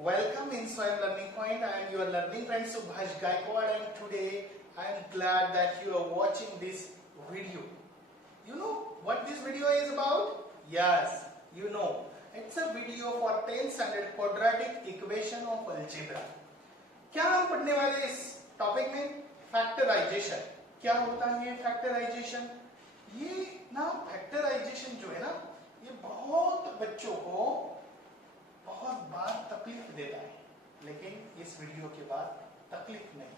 Welcome in Swayam Learning Point. I am your learning friend Subhash Gaikwad, and today I am glad that you are watching this video. You know what this video is about? Yes, you know. It's a video for 10th standard quadratic equation of algebra. क्या हम पढ़ने वाले इस topic में? Factorisation. क्या होता है ये फैक्टराइजेशन? ये ना फैक्टराइजेशन जो है ना, ये बहुत बच्चों को बहुत बार तकलीफ देता है, लेकिन इस वीडियो के बाद तकलीफ नहीं,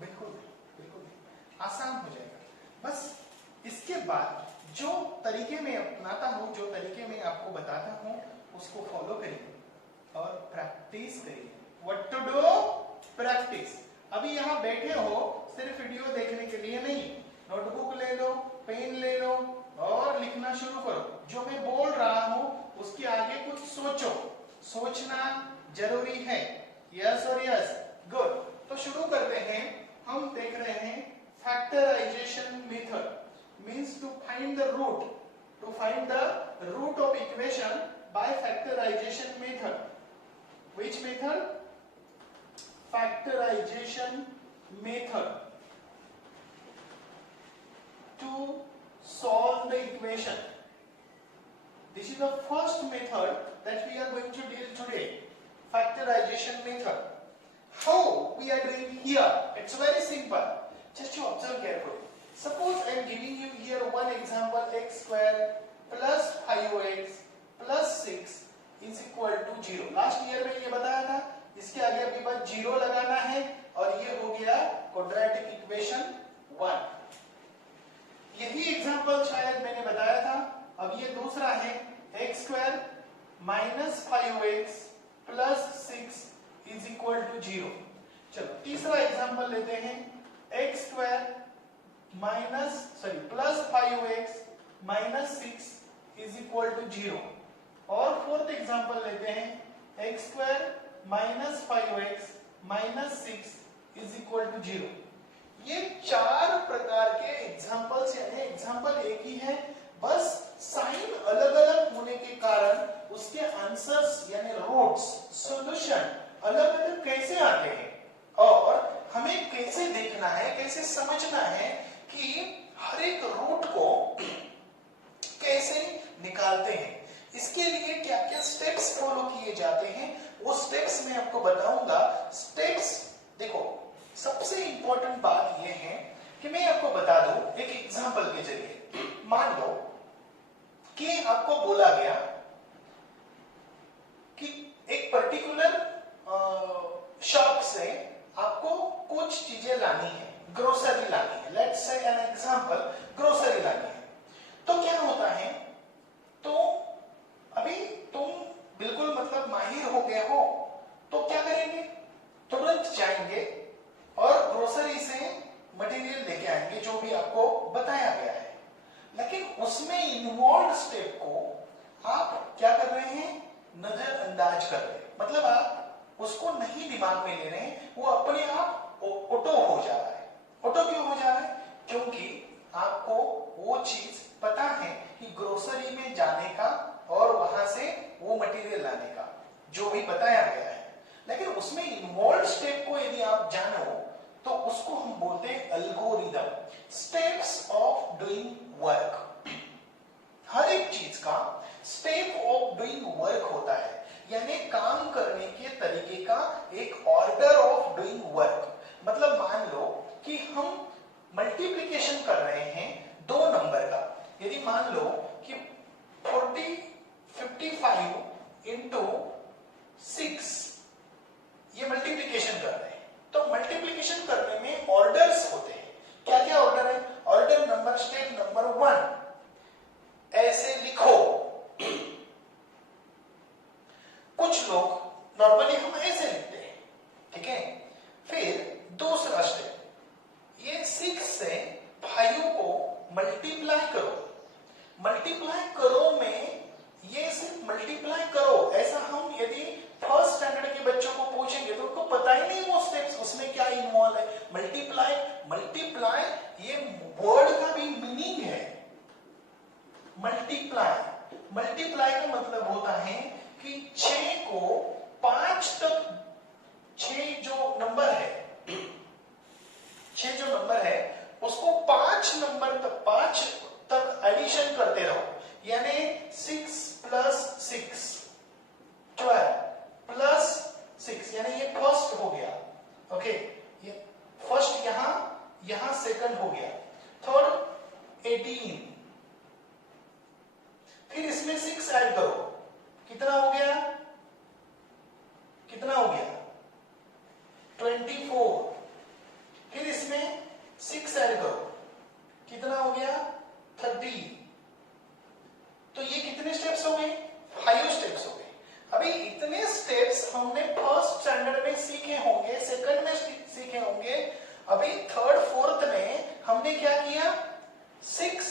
बिल्कुल नहीं, आसान हो जाएगा. बस इसके बाद जो तरीके में अपनाता हूँ, जो तरीके में आपको बताता हूँ, उसको फॉलो करिए और प्रैक्टिस करिए. What to do? प्रैक्टिस. अभी यहाँ बैठे हो सिर्फ वीडियो देखने के लिए नहीं, नोटबुक ले लो, पेन ले लो और लिखना शुरू करो. जो मैं बोल रहा हूँ उसके आगे कुछ सोचो. सोचना जरूरी है. यस और यस. गुड. तो शुरू करते हैं. हम देख रहे हैं factorisation method means to find the root of equation by factorisation method. Which method? Factorisation method to solve the equation. This is the first method that we are going to deal today. Factorization method. How we are doing here? It's very simple. Just you observe carefully. Suppose I am giving you here one example: x square plus 5x plus 6 is equal to 0. Last year में ये बताया था. इसके आगे अभी बस 0 लगाना है और ये हो गया quadratic equation 1. यही एग्जाम्पल शायद मैंने बताया था. अब ये दूसरा है x square minus 5x plus 6 is equal to 0. चलो तीसरा एग्जाम्पल लेते हैं. x square plus 5x minus 6 is equal to 0. और फोर्थ एग्जाम्पल लेते हैं. x square minus 5x minus 6 is equal to 0. ये चार प्रकार के एग्जाम्पल्स, यानी एग्जाम्पल एक ही है, बस साइन अलग अलग होने के कारण उसके आंसर्स यानी रूट्स, सॉल्यूशन अलग अलग कैसे आते हैं और हमें कैसे देखना है, कैसे समझना है कि हर एक रूट को कैसे निकालते हैं. इसके लिए क्या क्या स्टेप्स फॉलो किए जाते हैं वो स्टेप्स मैं आपको बताऊंगा. स्टेप्स देखो, सबसे इंपॉर्टेंट बात यह है कि मैं आपको बता दूं एक एग्जांपल के जरिए. मान लो कि आपको बोला गया कि एक पर्टिकुलर शॉप से आपको कुछ चीजें लानी है, ग्रोसरी लानी है. Let's say an example, grocery लानी है. तो क्या होता है, तो अभी तुम बिल्कुल मतलब माहिर हो गए हो, तो क्या करेंगे, तुरंत जाएंगे और ग्रोसरी से मटेरियल लेके आएंगे जो भी आपको बताया गया है. लेकिन उसमें इन्वॉल्व स्टेप को आप क्या कर रहे हैं, नजरअंदाज कर रहे हैं. मतलब आप उसको नहीं दिमाग में ले रहे हैं, वो अपने आप ऑटो हो जा रहा है. ऑटो क्यों हो जा रहा है? क्योंकि आपको वो चीज पता है कि ग्रोसरी में जाने का और वहां से वो मटेरियल लाने का जो भी बताया गया है. लेकिन उसमें इन्वॉल्व स्टेप को यदि आप जानो तो उसको हम बोलते हैं algorithm, steps of doing work. हर एक चीज का स्टेप ऑफ डूइंग वर्क होता है, यानी काम करने के तरीके का एक ऑर्डर ऑफ डूइंग वर्क. मतलब मान लो कि हम मल्टीप्लिकेशन कर रहे हैं दो नंबर का. यदि मान लो कि 55 इंटू 6 ये मल्टीप्लिकेशन कर रहे हैं, तो मल्टीप्लिकेशन करने में ऑर्डर्स होते हैं. क्या क्या ऑर्डर है? ऑर्डर नंबर, स्टेप नंबर 1 ऐसे लिखो. कुछ लोग नॉर्मली हम ऐसे लिखते हैं, ठीक है. फिर दूसरा स्टेप, ये 6 से 5 को मल्टीप्लाई करो. मल्टीप्लाई करो में ये सिर्फ मल्टीप्लाई करो, ऐसा हम यदि फर्स्ट स्टैंडर्ड के बच्चों को पूछेंगे तो उनको पता ही नहीं वो स्टेप्स उसमें क्या इन्वॉल्व है. मल्टीप्लाई ये वर्ड का भी मीनिंग है. मल्टीप्लाई का मतलब होता है कि 6 को 5 तक स्टेप्स हमने फर्स्ट स्टैंडर्ड में सीखे होंगे, सेकंड में सीखे होंगे, अभी थर्ड फोर्थ में हमने क्या किया, 6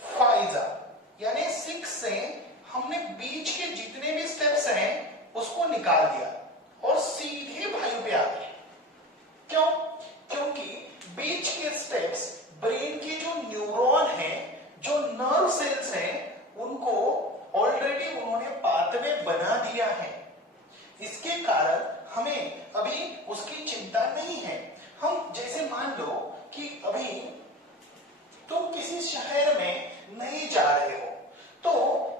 फाइजा यानी 6 से हमने बीच के जितने भी स्टेप्स हैं उसको निकाल दिया और सीधे भाई पे आ गए। क्यों? क्योंकि बीच के स्टेप्स ब्रेन के जो न्यूरॉन हैं, जो नर्व सेल्स हैं, उनको ऑलरेडी उन्होंने पाथवे बना दिया है। इसके कारण हमें अभी उसकी चिंता नहीं है। हम जैसे मान लो कि अभी तुम किसी शहर में नहीं जा रहे हो, तो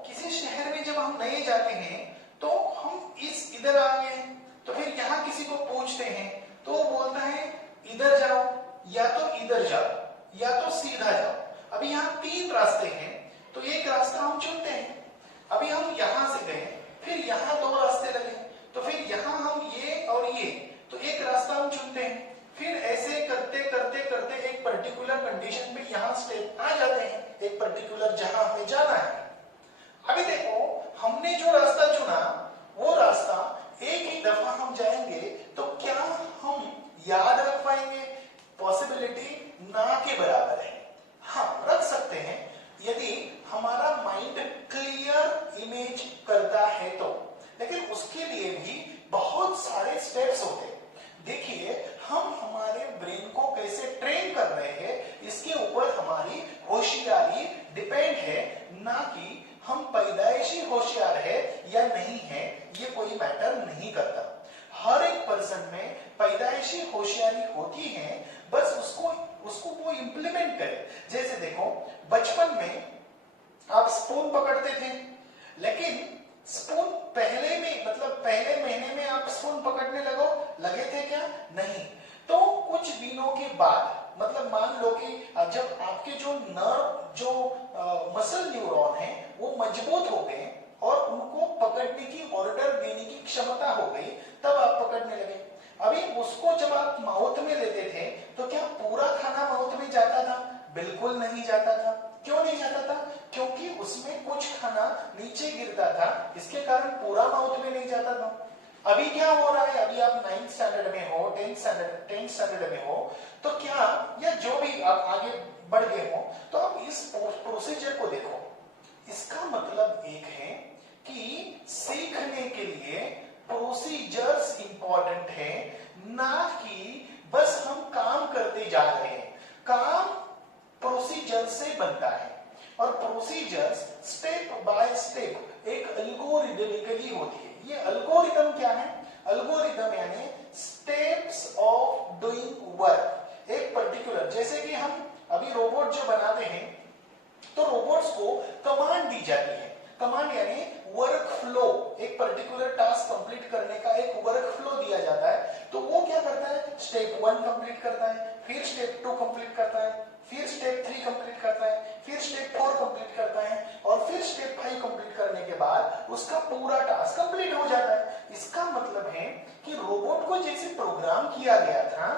किसी शहर में जब हम नहीं जाते हैं तो हम इधर आ गए, तो फिर यहाँ किसी को पूछते हैं तो वो बोलता है इधर जाओ या तो इधर जाओ या तो सीधा जाओ। अभी यहाँ 3 रास्ते हैं तो एक रास्ता हम चुनते हैं। अभी हम यहां से गए, फिर यहाँ 2 रास्ते लगे, तो फिर यहाँ हम ये और ये, तो एक रास्ता हम चुनते हैं। फिर ऐसे करते करते करते एक पर्टिकुलर कंडीशन पे यहाँ स्टेप आ जाते हैं, एक पर्टिकुलर जहां हमें जाना है। अभी देखो हमने जो रास्ता चुना वो रास्ता एक ही दफा हम जाएंगे तो क्या हम याद रख पाएंगे? पॉसिबिलिटी ना के बराबर है। हाँ, रख सकते हैं यदि हमारा माइंड क्लियर इमेज करता है तो, लेकिन उसके लिए भी बहुत सारे स्टेप्स होते हैं। देखिए हम हमारे ब्रेन को कैसे ट्रेन कर रहे हैं इसके ऊपर हमारी होशियारी डिपेंड है, ना कि हम पैदाइशी होशियार है या नहीं है ये कोई मैटर नहीं करता। हर एक पर्सन में पैदाइशी होशियारी होती है, बस उसको वो इंप्लीमेंट करे। जैसे देखो बचपन में आप स्पून पकड़ते थे, लेकिन स्पून पहले महीने में आप स्पून पकड़ने लगे थे क्या? नहीं। तो कुछ दिनों के बाद मान लो कि जब आपके जो मसल न्यूरॉन है वो मजबूत हो गए और उनको पकड़ने की, ऑर्डर देने की क्षमता हो गई, तब आप पकड़ने लगे। अभी उसको जब आप माउथ में लेते थे तो क्या पूरा खाना माउथ में जाता था? बिल्कुल नहीं जाता था। क्यों नहीं जाता था? क्योंकि उसमें कुछ खाना नीचे गिरता था, इसके कारण पूरा माउथ में नहीं जाता था। अभी क्या हो रहा है? अभी आप 9th स्टैंडर्ड में हो, 10th स्टैंडर्ड में हो, तो क्या, या जो भी आप आगे बढ़ गए हो, तो आप इस प्रोसीजर को देखो। इसका मतलब एक है कि सीखने के लिए प्रोसीजर्स इंपॉर्टेंट है, ना कि बस हम काम करते जा रहे हैं। काम प्रोसीजर से बनता है और प्रोसीजर्स स्टेप बाय स्टेप एक एल्गोरिदमिकली होती है। ये एल्गोरिदम क्या है? एल्गोरिदम यानी स्टेप्स ऑफ डूइंग वर्क। एक पर्टिकुलर, जैसे कि हम अभी रोबोट जो बनाते हैं तो रोबोट्स को कमांड दी जाती है। कमांड यानी वर्क फ्लो, एक पर्टिकुलर टास्क कंप्लीट करने का एक वर्क फ्लो दिया जाता है। तो वो क्या करता है? स्टेप 1 कंप्लीट करता है, फिर स्टेप 2 कंप्लीट करता है, फिर स्टेप 3 कंप्लीट करता है, फिर स्टेप 4 कंप्लीट करता है और फिर स्टेप 5 कंप्लीट करने के बाद उसका पूरा टास्क कंप्लीट हो जाता है। इसका मतलब है कि रोबोट को जैसे प्रोग्राम किया गया था,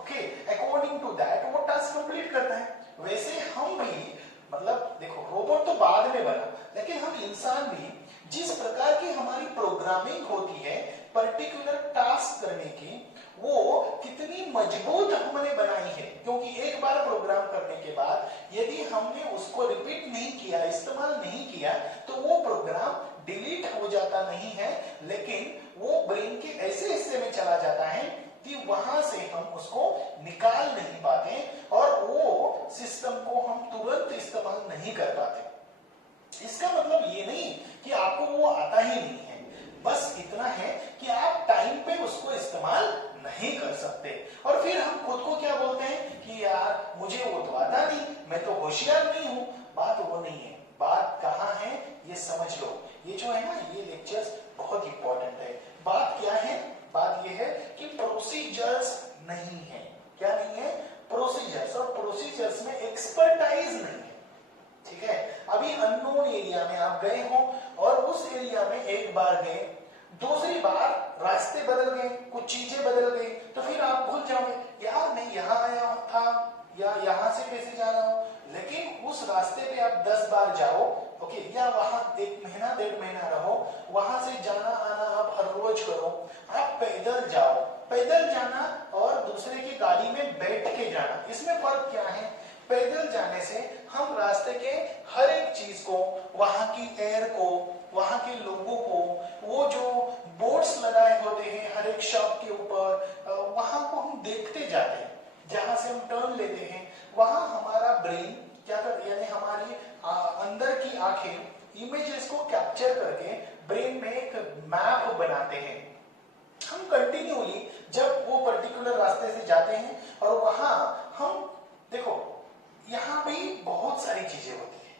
ओके, अकॉर्डिंग टू दैट वो टास्क कंप्लीट करता है। वैसे हम भी, देखो रोबोट तो बाद में बना, लेकिन हम इंसान भी जिस प्रकार की हमारी प्रोग्रामिंग होती है पर्टिकुलर टास्क करने की, वो कितनी मजबूत हमने बनाई है। क्योंकि एक बार प्रोग्राम करने के बाद यदि हमने उसको रिपीट नहीं किया, इस्तेमाल नहीं किया, तो वो प्रोग्राम डिलीट हो जाता नहीं है, लेकिन वो ब्रेन के ऐसे हिस्से में चला जाता है कि वहां से हम उसको निकाल नहीं पाते और वो सिस्टम को हम तुरंत इस्तेमाल नहीं कर पाते। इसका मतलब ये नहीं कि आपको वो आता ही नहीं है, बस इतना है कि आप टाइम पे उसको इस्तेमाल नहीं कर सकते। और फिर हम खुद को क्या बोलते हैं कि यार मुझे वो तो आता नहीं, मैं तो होशियार नहीं हूं। बात वो नहीं है, बात कहाँ है ये समझ लो। ये जो है ना, ये लेक्चर्स बहुत इंपॉर्टेंट है। बात क्या है? बात ये है कि प्रोसीजर्स नहीं है। क्या नहीं है? प्रोसीजर्स। और प्रोसीजर्स में एक्सपर्टाइज नहीं है, ठीक है। अभी अननोन एरिया में आप गए हो और उस एरिया में एक बार गए, दूसरी बार रास्ते बदल गए, कुछ चीजें बदल गई, तो फिर आप भूल जाओगे, यार मैं यहाँ आया था या यहाँ से कैसे जा रहा हूँ। लेकिन उस रास्ते पे आप 10 बार जाओ, ओके, या वहां 1 महीना 1.5 महीना रहो, वहां से जाना आना आप पैदल जाना और दूसरे की गाड़ी में बैठ के जाना, इसमें फर्क क्या है? पैदल जाने से हम रास्ते के हर एक चीज को, वहां की एयर को, वहां के लोगों को, वो जो बोर्ड्स लगाए होते हैं हर एक शॉप के ऊपर, वहां को हम देखते जाते हैं। जहां से हम टर्न लेते हैं वहां हमारा ब्रेन क्या कर, यानी हमारी अंदर की आंखें इमेजेस को कैप्चर करके ब्रेन में एक मैप बनाते हैं। हम कंटिन्यूली जब वो पर्टिकुलर रास्ते से जाते हैं और वहां हम, देखो यहां भी बहुत सारी चीजें होती है।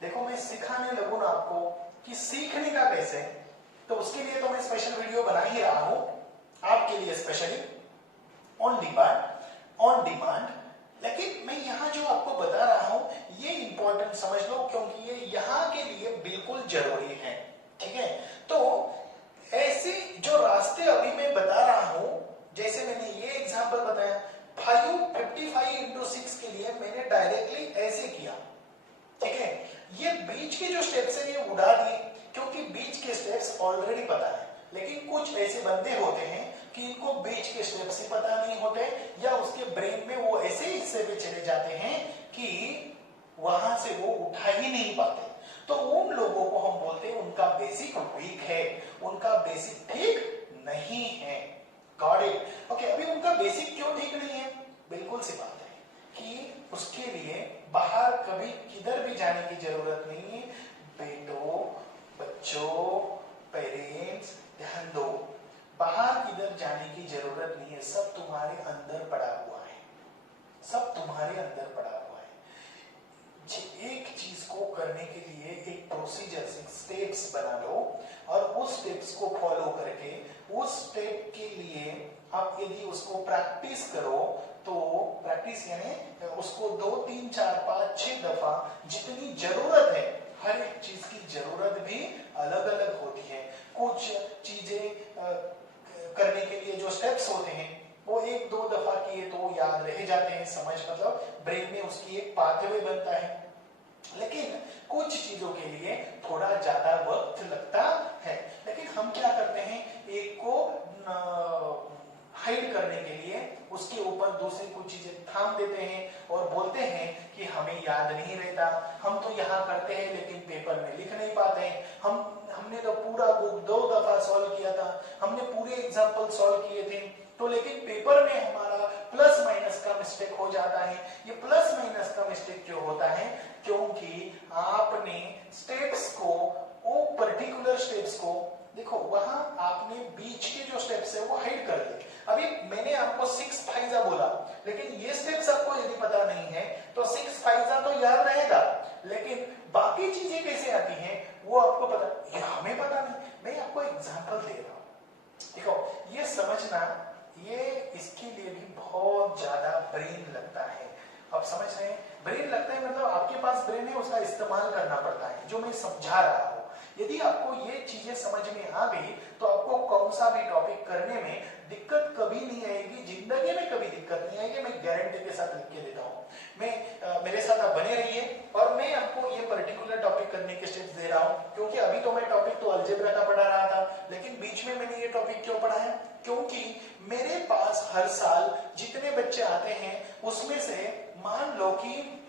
देखो मैं सिखाने लगूं ना आपको कि सीखने का कैसे, तो उसके लिए तो मैं स्पेशल वीडियो बना ही रहा हूं आपके लिए, स्पेशली ऑन डिमांड। लेकिन मैं यहाँ जो आपको बता रहा हूं ये इंपॉर्टेंट समझ लो, क्योंकि ये यहाँ के लिए बिल्कुल जरूरी है। ठीक है, तो ऐसे जो रास्ते अभी मैं बता रहा हूं, जैसे मैंने ये एग्जांपल बताया 555 × 6 के लिए मैंने डायरेक्टली ऐसे किया। ठीक है, ये बीच के जो स्टेप्स है ये उड़ा दिए, क्योंकि बीच के स्टेप्स ऑलरेडी पता है। लेकिन कुछ ऐसे बंदे होते हैं कि इनको बीच के स्टेप्स ही पता नहीं होते, या उसके ब्रेन में वो ऐसे हिस्से पे चले जाते हैं कि वहां से वो उठा ही नहीं पाते। तो उन लोगों को हम बोलते हैं उनका बेसिक वीक है, उनका बेसिक ठीक नहीं है। Got it? ओके, अभी उनका बेसिक क्यों ठीक नहीं है? बिल्कुल सी बात है कि उसके लिए बाहर कभी किधर भी जाने की जरूरत नहीं है। बेटो, बच्चों, पेरेंट्स, ध्यान दो, बाहर किधर जाने की जरूरत नहीं है। सब तुम्हारे अंदर पड़ा हुआ है, सब तुम्हारे अंदर पड़ा हुआ है। एक चीज को करने के लिए एक प्रोसीजर, स्टेप्स बना लो और उस स्टेप्स को फॉलो करके उस स्टेप के लिए आप यदि उसको प्रैक्टिस करो, तो प्रैक्टिस यानी उसको 2, 3, 4, 5, 6 दफा जितनी जरूरत है, हर एक चीज की जरूरत भी अलग अलग होती है। कुछ चीजें करने के लिए जो स्टेप्स होते हैं वो 1-2 दफा किए तो याद रह जाते हैं, समझ मतलब ब्रेन में उसकी एक पाथवे बनता है। लेकिन कुछ चीजों के लिए थोड़ा ज्यादा वक्त लगता है। लेकिन हम क्या करते हैं, एक को हाइड करने के लिए उसके ऊपर दूसरी कुछ चीजें थाम देते हैं और बोलते हैं कि हमें याद नहीं रहता, हम तो यहाँ करते हैं लेकिन पेपर में लिख नहीं पाते हैं। हमने तो पूरा बुक 2 दफा सॉल्व किया था, हमने पूरे एग्जाम्पल सॉल्व किए थे, तो लेकिन पेपर में हमारा प्लस माइनस का मिस्टेक हो जाता है। ये प्लस माइनस का मिस्टेक क्यों होता है? क्योंकि आपने स्टेप्स को, वो पर्टिकुलर स्टेप्स को, देखो वहां आपने बीच के जो स्टेप्स है वो हाइड कर दिए। अभी मैंने आपको 6 फाइजा बोला, लेकिन ये स्टेप्स आपको यदि पता नहीं है तो 6 फाइजा तो याद रहेगा, लेकिन बाकी चीजें कैसे आती हैं वो आपको पता, ये हमें पता नहीं। मैं आपको एग्जांपल दे रहा हूं, देखो ये समझना, ये इसके लिए भी बहुत ज्यादा ब्रेन लगता है। आप समझ रहे हैं, ब्रेन लगता है मतलब आपके पास ब्रेन है, उसका इस्तेमाल करना पड़ता है, जो मैं समझा रहा हूं। यदि आपको ये चीजें समझ में आ गई तो आपको कौन सा भी टॉपिक करने में दिक्कत कभी नहीं आएगी, जिंदगी में कभी दिक्कत नहीं आएगी, मैं गारंटी के साथ लिख के देता हूं। मेरे साथ आप बने रहिए और मैं आपको ये पर्टिकुलर टॉपिक करने के स्टेप्स दे रहा हूं, क्योंकि अभी तो मैं टॉपिक तो अलजेब्रा का पढ़ा रहा था, लेकिन बीच में मैंने ये टॉपिक क्यों पढ़ाया? क्योंकि मेरे पास हर साल जितने बच्चे आते हैं उसमें से मान लो कि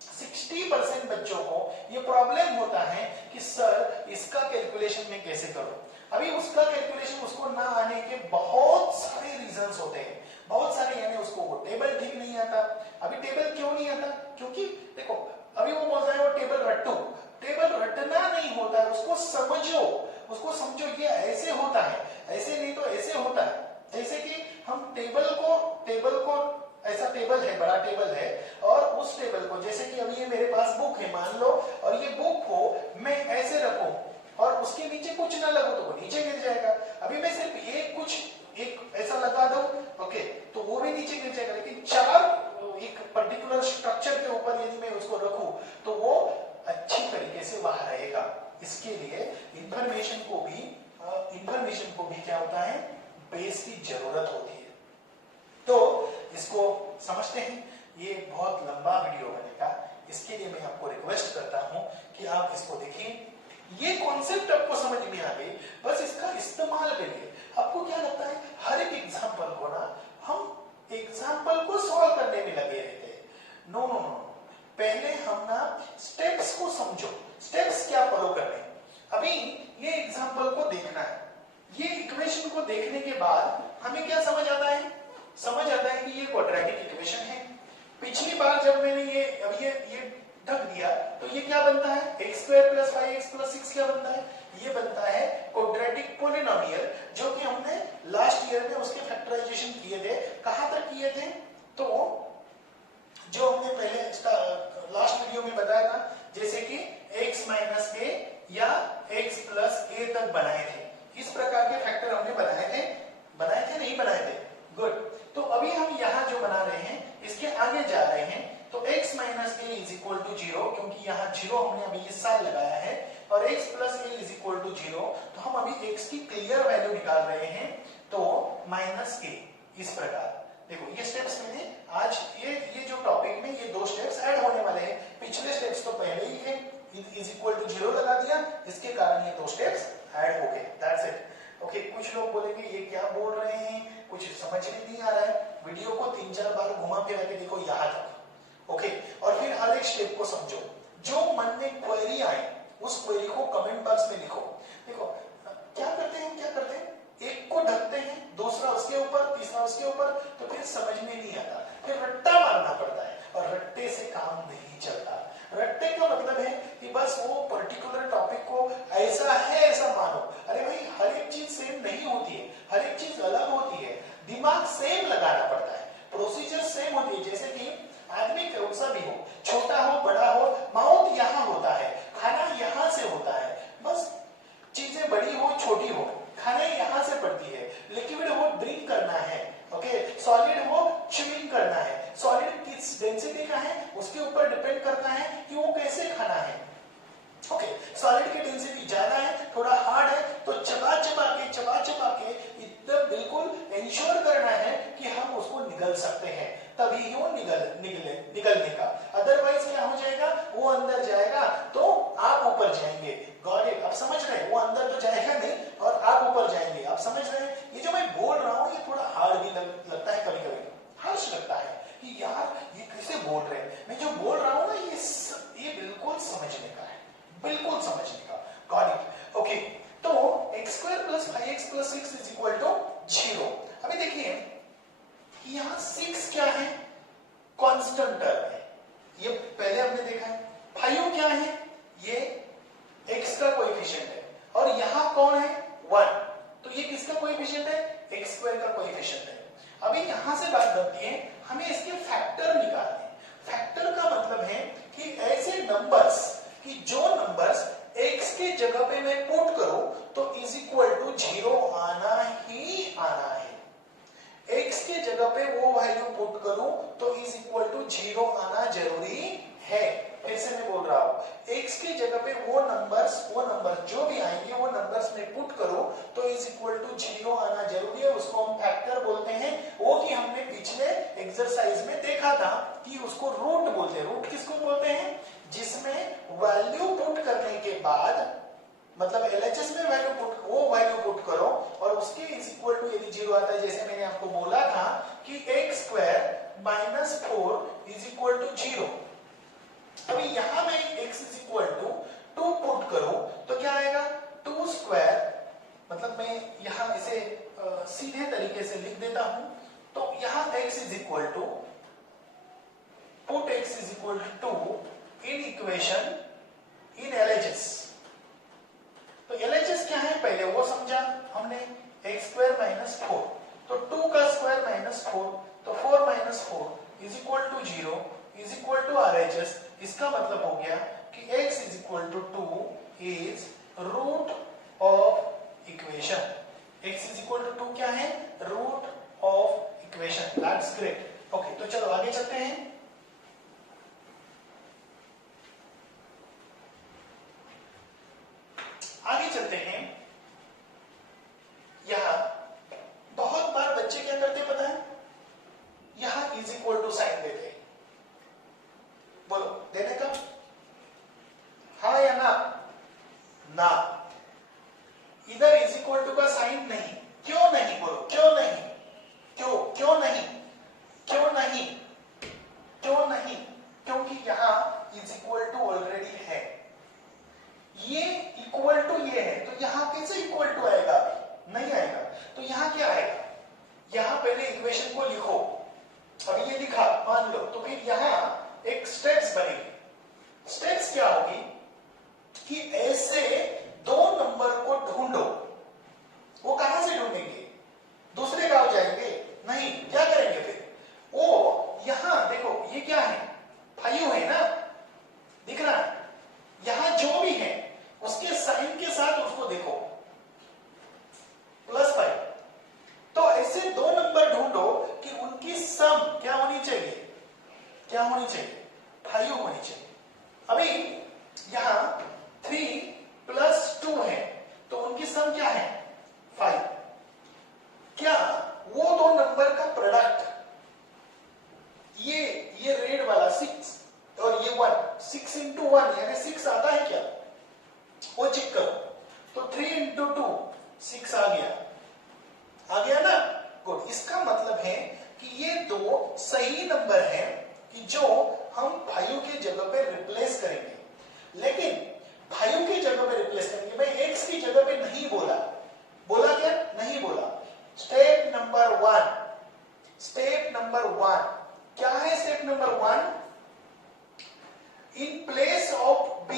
60% बच्चों को ये प्रॉब्लम होता है कि सर इसका कैलकुलेशन मैं कैसे करूं। अभी उसका कैलकुलेशन उसको ना आने के बहुत सारे रीजंस होते हैं, बहुत सारे, यानी उसको वो टेबल ठीक नहीं आता। अभी टेबल क्यों नहीं आता? क्योंकि देखो अभी वो बोल रहा है वो टेबल रट्टू, टेबल रटना नहीं होता है, उसको समझो, उसको समझो ये ऐसे होता है, ऐसे नहीं तो ऐसे होता है। जैसे कि हम टेबल को ऐसा टेबल है, बड़ा टेबल है, और उस टेबल को, जैसे कि अभी ये मेरे पास बुक है मान लो, और ये बुक को मैं ऐसे रखूं और उसके नीचे कुछ ना लगो तो वो नीचे गिर जाएगा। अभी मैं सिर्फ एक ऐसा लगा दूं, ओके, तो वो भी नीचे गिर जाएगा। लेकिन 4 एक पर्टिकुलर स्ट्रक्चर के ऊपर यदि मैं उसको रखूं तो वो अच्छी तरीके से वहां रहेगा। इसके लिए इंफॉर्मेशन को भी क्या होता है, बेस की जरूरत होती है। तो इसको समझते हैं, ये बहुत लंबा वीडियो बनेगा, इसके लिए मैं आपको रिक्वेस्ट करता हूं कि आप इसको देखिए। ये कॉन्सेप्ट आपको समझ में आ गई, बस इसका इस्तेमाल करिए। आपको क्या लगता है हर एक एग्जांपल को ना हम एग्जांपल को सॉल्व करने में लगे रहते हैं? नो नो नो, पहले हम ना स्टेप्स को समझो, स्टेप्स क्या फॉलो करने। अभी ये एग्जांपल को देखना है, ये इक्वेशन को देखने के बाद हमें क्या समझ आता है? समझ आता है कि ये क्वाड्रेटिक इक्वेशन है। पिछली बार जब मैंने ये ढक दिया तो ये क्या बनता है? x² + 5x + 6 क्या बनता है? ये बनता है क्वाड्रेटिक पॉलिनोमियल, जो कि हमने लास्ट ईयर में उसके फैक्टराइजेशन किए थे। कहां तक किए थे? तो जो हमने पहले लास्ट वीडियो में बताया था, जैसे कि x - a या x + a तक बनाए थे। इस प्रकार के फैक्टर हमने बनाए थे नहीं बनाए थे? गुड। तो अभी हम यहाँ जो बना रहे हैं इसके आगे जा रहे हैं। तो x - a = 0, क्योंकि यहाँ 0 हमने अभी इस साल लगाया है, और x + a = 0, तो हम अभी x की क्लियर वैल्यू निकाल रहे हैं। तो -a इस प्रकार। देखो ये स्टेप्स मैंने आज ये जो टॉपिक में ये 2 स्टेप्स ऐड होने वाले हैं। पिछले स्टेप्स तो पहले ही थे, = 0 लगा दिया, इसके कारण ये 2 स्टेप्स ऐड हो गए। That's it. ओके, कुछ लोग बोलेंगे ये क्या बोल रहे हैं, कुछ समझ में नहीं आ रहा है। वीडियो को 3-4 बार घुमा फिरा के देखो यहाँ तक। ओके, और फिर हर एक स्टेप को समझो। जो मन में क्वेरी आए उस क्वेरी को कमेंट बॉक्स में लिखो। देखो क्या करते हैं, एक को ढकते हैं, दूसरा उसके ऊपर, तीसरा उसके ऊपर, तो फिर समझ में नहीं आता, फिर रट्टा मारना पड़ता है, और रट्टे से काम नहीं चलता। रट्टे का मतलब है कि बस वो पर्टिकुलर टॉपिक को ऐसा है ऐसा मानो। अरे भाई, हर एक चीज सेम नहीं होती है, हर एक चीज अलग होती है। दिमाग सेम लगाना पड़ता है, प्रोसीजर सेम होती है। जैसे कि आदमी कौन सा भी हो, छोटा हो बड़ा हो, माउथ यहाँ होता है, खाना यहाँ से होता है। बस चीजें बड़ी हो छोटी हो, खाने यहाँ से पड़ती है। लिक्विड हो ड्रिंक करना है, ओके, सॉलिड हो च्यूइंग करना है। सॉलिड किस डेंसिटी का है उसके ऊपर डिपेंड करता है कि वो कैसे खाना है। ओके, सॉलिड की डेंसिटी ज्यादा है, थोड़ा हार्ड है, तो चबा चबा के एकदम बिल्कुल इंश्योर करना है कि हम उसको निगल सकते हैं, तभी वो निगलने का। अदरवाइज क्या हो जाएगा, वो अंदर जाएगा तो आप ऊपर जाएंगे। Got it? आप समझ रहे हैं? वो अंदर तो जाएगा नहीं और आप ऊपर जाएंगे। आप समझ रहे हैं? ये जो मैं बोल रहा हूँ ये थोड़ा हार्ड भी लगता है, कभी कभी हर्ष लगता है कि यार ये कैसे बोल रहे हैं। मैं जो बोल रहा हूँ ना ये बिल्कुल समझने का है, बिल्कुल समझने का। Got it? ओके, तो x² + 5x + 6 = 0। अभी देखिए यहाँ 6 क्या है? कांस्टेंट टर्म है, ये पहले हमने देखा है। 5 क्या है? ये x का कोएफिशिएंट है, और यहाँ कौन है? 1, तो ये किसका कोएफिशिएंट है? x² का कोएफिशिएंट है। अभी यहाँ से बात बनती है हमें इसके फैक्टर निकालने। फैक्टर का मतलब है कि ऐसे नंबर्स कि जो नंबर्स x के जगह पे मैं पुट करूं तो = 0 आना ही आना है। x के जगह पे वो वैल्यू पुट करूं तो = 0 आना जरूरी है। फिर से मैं बोल रहा हूं, x के जगह पे वो नंबर जो भी आएंगे वो नंबर्स में पुट करो तो = 0 आना जरूरी है। उसको हम फैक्टर बोलते हैं। वो कि हमने पिछले एक्सरसाइज में देखा था कि उसको रूट बोलते हैं। रूट किसको बोलते हैं? जिसमें वैल्यू पुट करने के बाद, मतलब LHS में वो वैल्यू पुट करो और उसके = यदि 0 आता है, जैसे मैंने आपको बोला था कि x² - 4 = 0। अभी यहां मैं x = 2 पुट करूं तो क्या आएगा? 2², मतलब मैं यहां इसे सीधे तरीके से लिख देता हूं। तो यहां x = put x = 2 in equation in LHS। तो LHS क्या है पहले वो समझा हमने। x² - 4, तो 2 का स्क्वायर -4, तो 4 - 4 = 0 = RHS। इसका मतलब हो गया कि x = 2 is root of equation. x = 2 क्या है? Root of equation. That's great. Okay, तो चलो आगे चलते हैं। आगे चलते हैं। यहां बहुत बार बच्चे क्या करते पता है? यहां = साइन देते हैं। बोलो, देने का? हाँ या ना? ना। तो यहां क्या आएगा, यहां पहले इक्वेशन को लिखो, अभी ये लिखा मान लो, तो फिर यहां एक स्टेप्स बनेगी। स्टेप्स क्या होगी कि ऐसे दो नंबर को ढूंढो। वो कहां से ढूंढेंगे, दूसरे गांव जाएंगे नहीं, क्या करेंगे फिर, वो यहां देखो ये क्या है, 5 है ना, दिख रहा है, यहां जो भी है उसके साइन के साथ उसको देखो, +5। तो ऐसे दो नंबर ढूंढो कि उनकी सम क्या होनी चाहिए, क्या होनी चाहिए, 5 होनी चाहिए। अभी यहां 3 + 2 है, तो उनकी सम क्या है, 5। क्या वो दो नंबर का प्रोडक्ट, ये रेड वाला 6 और ये 1, 6 × 1 यानी 6 आता है क्या, वो चेक करो। तो 3 × 2 6 आ गया ना, गुड। इसका मतलब है कि ये दो सही नंबर हैं कि जो हम 5 के जगह पे रिप्लेस करेंगे, लेकिन 5 की जगह पे रिप्लेस करेंगे। मैं x की जगह पे नहीं बोला, बोला क्या, नहीं बोला। स्टेप नंबर 1, स्टेप नंबर 1 क्या है, step number 1, in place of b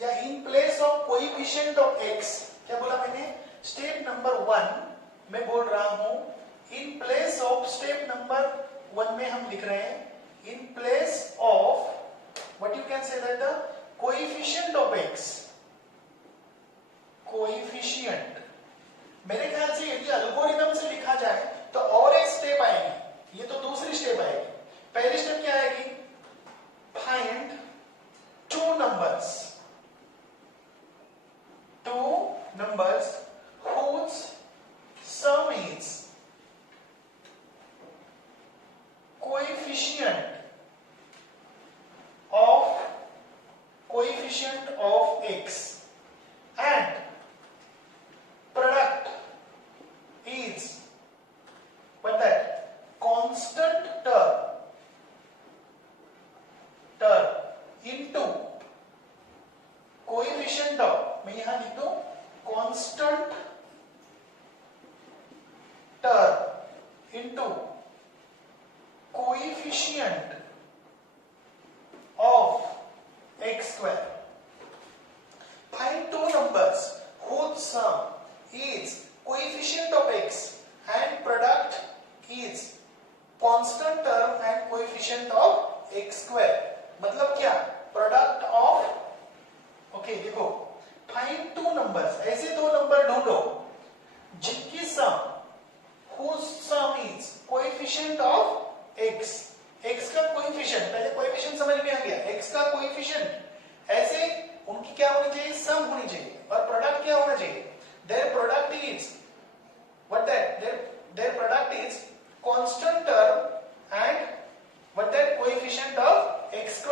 या इन place of coefficient of x, क्या बोला मैंने, स्टेप नंबर 1 मैं बोल रहा हूं इन प्लेस ऑफ, स्टेप नंबर 1 में हम लिख रहे हैं इन place of what you can say that the coefficient of x, coefficient. मेरे ख्याल से यदि एल्गोरिथम से लिखा जाए तो और एक स्टेप आएगी, ये तो दूसरी स्टेप आएगी। पहली स्टेप क्या आएगी, find two numbers whose sum is coefficient of x and product is what that constant term into coefficient of, मैं यहां लिख दूं constant term into coefficient of x²। Find two numbers whose sum is coefficient of x and product is constant term and coefficient of x²। मतलब क्या, product of, okay देखो, find two numbers, ऐसे दो number ढूंढो जिनकी सम, whose sum is coefficient of x, x का coefficient, पहले coefficient समझ में आ गया, x का कोएफिशिएंट, ऐसे उनकी क्या होनी चाहिए, सम होनी चाहिए, और प्रोडक्ट क्या होना चाहिए, their product is what that, their product is constant term and what that coefficient of x²,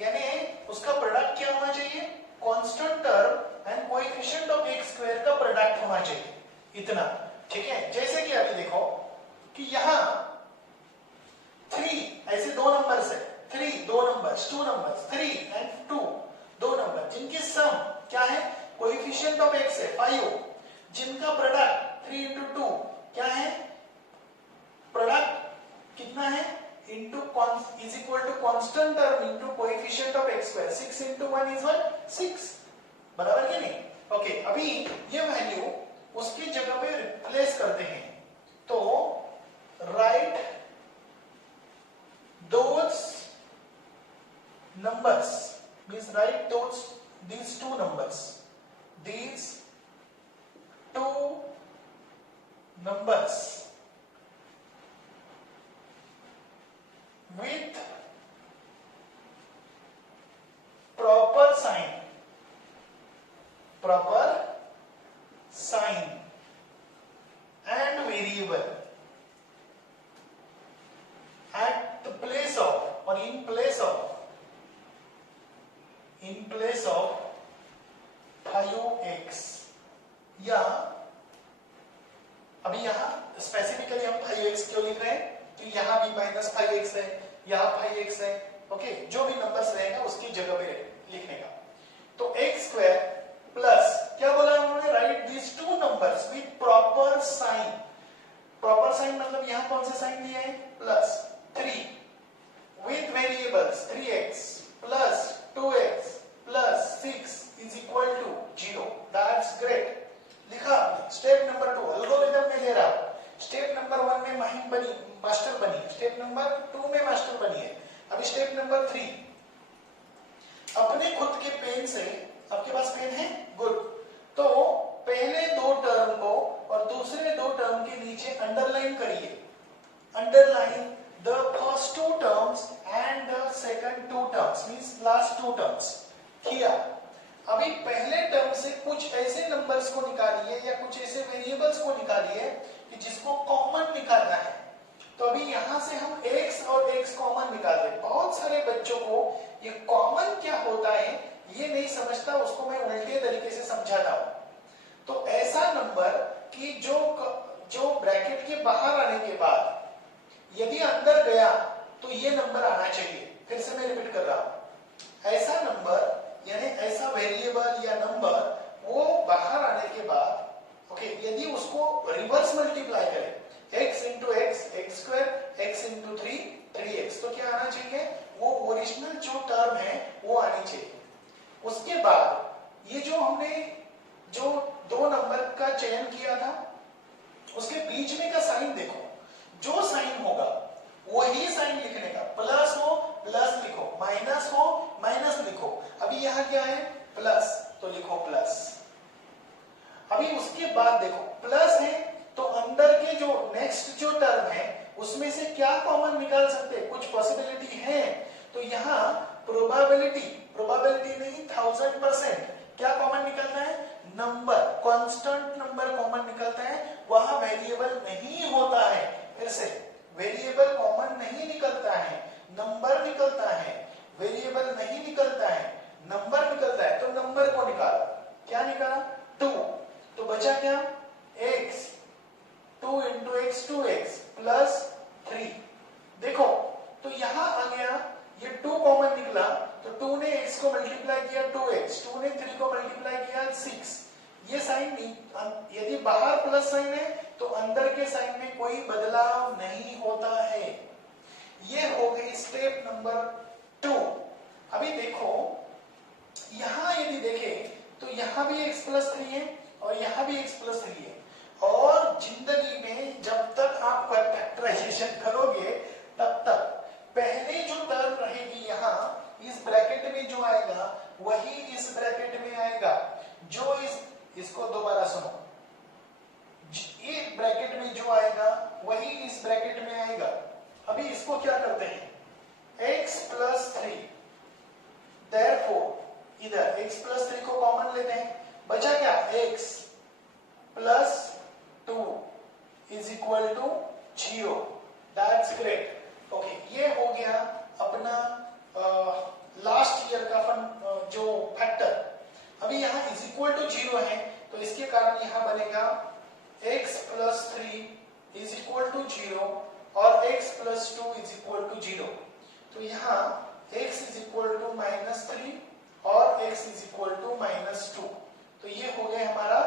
यानी उसका प्रोडक्ट क्या होना चाहिए, constant term and coefficient of x² का प्रोडक्ट होना चाहिए, इतना, ठीक है। जैसे कि अभी देखो कि यहां 3 ऐसे दो नंबर्स है, 3 दो नंबर्स, 2 नंबर्स 3 एंड 2 दो नंबर जिनकी सम क्या है, कोएफिशिएंट ऑफ x है 5, जिनका प्रोडक्ट 3 × 2 क्या है, प्रोडक्ट कितना है, into is equal to constant term into coefficient of x², 6 × 1 is what, 6, बराबर कि नहीं, ओके। अभी ये वैल्यू उसकी जगह पे रिप्लेस करते हैं, तो right those numbers means write these two numbers, these two numbers with proper sign and variable at the place of or in place of 5x, या अभी यहां स्पेसिफिकली हम 5x क्यों लिख रहे हैं, तो यहां भी -5x है, यहां 5x है, ओके। जो भी नंबर्स रहेगा उसकी जगह पे लिखने का, तो x² प्लस क्या बोला उन्होंने, right these two numbers with proper sign sign मतलब यहाँ कौन सा साइन दिया है, plus 3 with variables 3x plus 2x plus 6 is equal to 0. That's great. लिखा आपने। स्टेप नंबर 2 एल्गोरिथम में दे रहा हूं। स्टेप नंबर 1 में महिम बनी, मास्टर बनी, स्टेप नंबर 2 में मास्टर बनी है। अभी स्टेप नंबर 3 अपने खुद के पेन से, आपके पास पेन है, गुड, तो पहले दो टर्म को और दूसरे दो टर्म के नीचे अंडरलाइन करिए। Underline the first two terms and the second two terms means last two terms किया। अभी पहले टर्म से कुछ ऐसे नंबर्स को निकालिए या कुछ ऐसे वेरिएबल्स को निकालिए कि जिसको कॉमन निकालना है। तो अभी यहां से हम x और x कॉमन निकाल दें। बहुत सारे बच्चों को ये कॉमन क्या होता है ये नहीं समझता, उसको मैं उल्टे तरीके से समझाता हूं। तो ऐसा नंबर कि जो ब्रैकेट के बाहर आने के बाद यदि अंदर गया तो ये नंबर आना चाहिए। फिर से मैं रिपीट कर रहा हूं, ऐसा नंबर यानी ऐसा वेरिएबल या नंबर वो बाहर आने के बाद ओके, यदि उसको रिवर्स मल्टीप्लाई करें x into x x square, x into 3x, तो क्या आना चाहिए, वो ओरिजिनल जो टर्म है वो आनी चाहिए। उसके बाद ये जो हमने जो दो नंबर का चयन किया था उसके बीच में का साइन देखो, जो साइन होगा वही साइन लिखने का, प्लस हो प्लस लिखो, माइनस हो माइनस लिखो। अभी यहां क्या है, प्लस, तो लिखो प्लस। अभी उसके बाद देखो प्लस है तो अंदर के जो नेक्स्ट जो टर्म है उसमें से क्या कॉमन निकाल सकते हैं, कुछ पॉसिबिलिटी है। तो यहां प्रोबेबिलिटी नहीं 1000% क्या कॉमन निकलता है, नंबर, कांस्टेंट नंबर कॉमन निकलता है, वहां वेरिएबल नहीं होता है। फिर से वेरिएबल कॉमन नहीं निकलता है, नंबर निकलता है, वेरिएबल नहीं निकलता है, नंबर निकलता है। तो नंबर को निकाला, क्या निकाला, 2, तो बचा क्या, x, 2 into x 2x plus 3। देखो तो यहां आ गया, ये 2 कॉमन निकला तो 2 ने x को मल्टीप्लाई किया 2x, 2 ने 3 को मल्टीप्लाई किया 6। ये साइन यदि बाहर प्लस साइन है तो अंदर के साइन में कोई बदलाव नहीं होता है। ये हो गई स्टेप नंबर 2। अभी देखो यहां यदि देखें तो यहां भी x प्लस 3 है और यहां भी x प्लस 3 है। और जिंदगी में जब तक आप फैक्टराइजेशन करोगे तब तक पहले जो टर्म रहेगी यहां इस ब्रैकेट में जो आएगा वही इस ब्रैकेट में आएगा। जो इसको दोबारा सुनो, एक ब्रैकेट में जो आएगा वही इस ब्रैकेट में आएगा। अभी इसको क्या करते हैं, x प्लस 3, therefore इधर x प्लस 3 को कॉमन लेते हैं, बचा क्या, x plus 2 is equal to 0। That's great. Okay, ये हो गया अपना लास्ट ईयर का जो फैक्टर। अभी यहाँ इज इक्वल टू 0 है तो इसके कारण यहाँ बनेगा x plus 3 is equal to 0 और x plus 2 is equal to 0। तो यहाँ x इज इक्वल टू -3 और x इज इक्वल टू -2। तो ये हो गया हमारा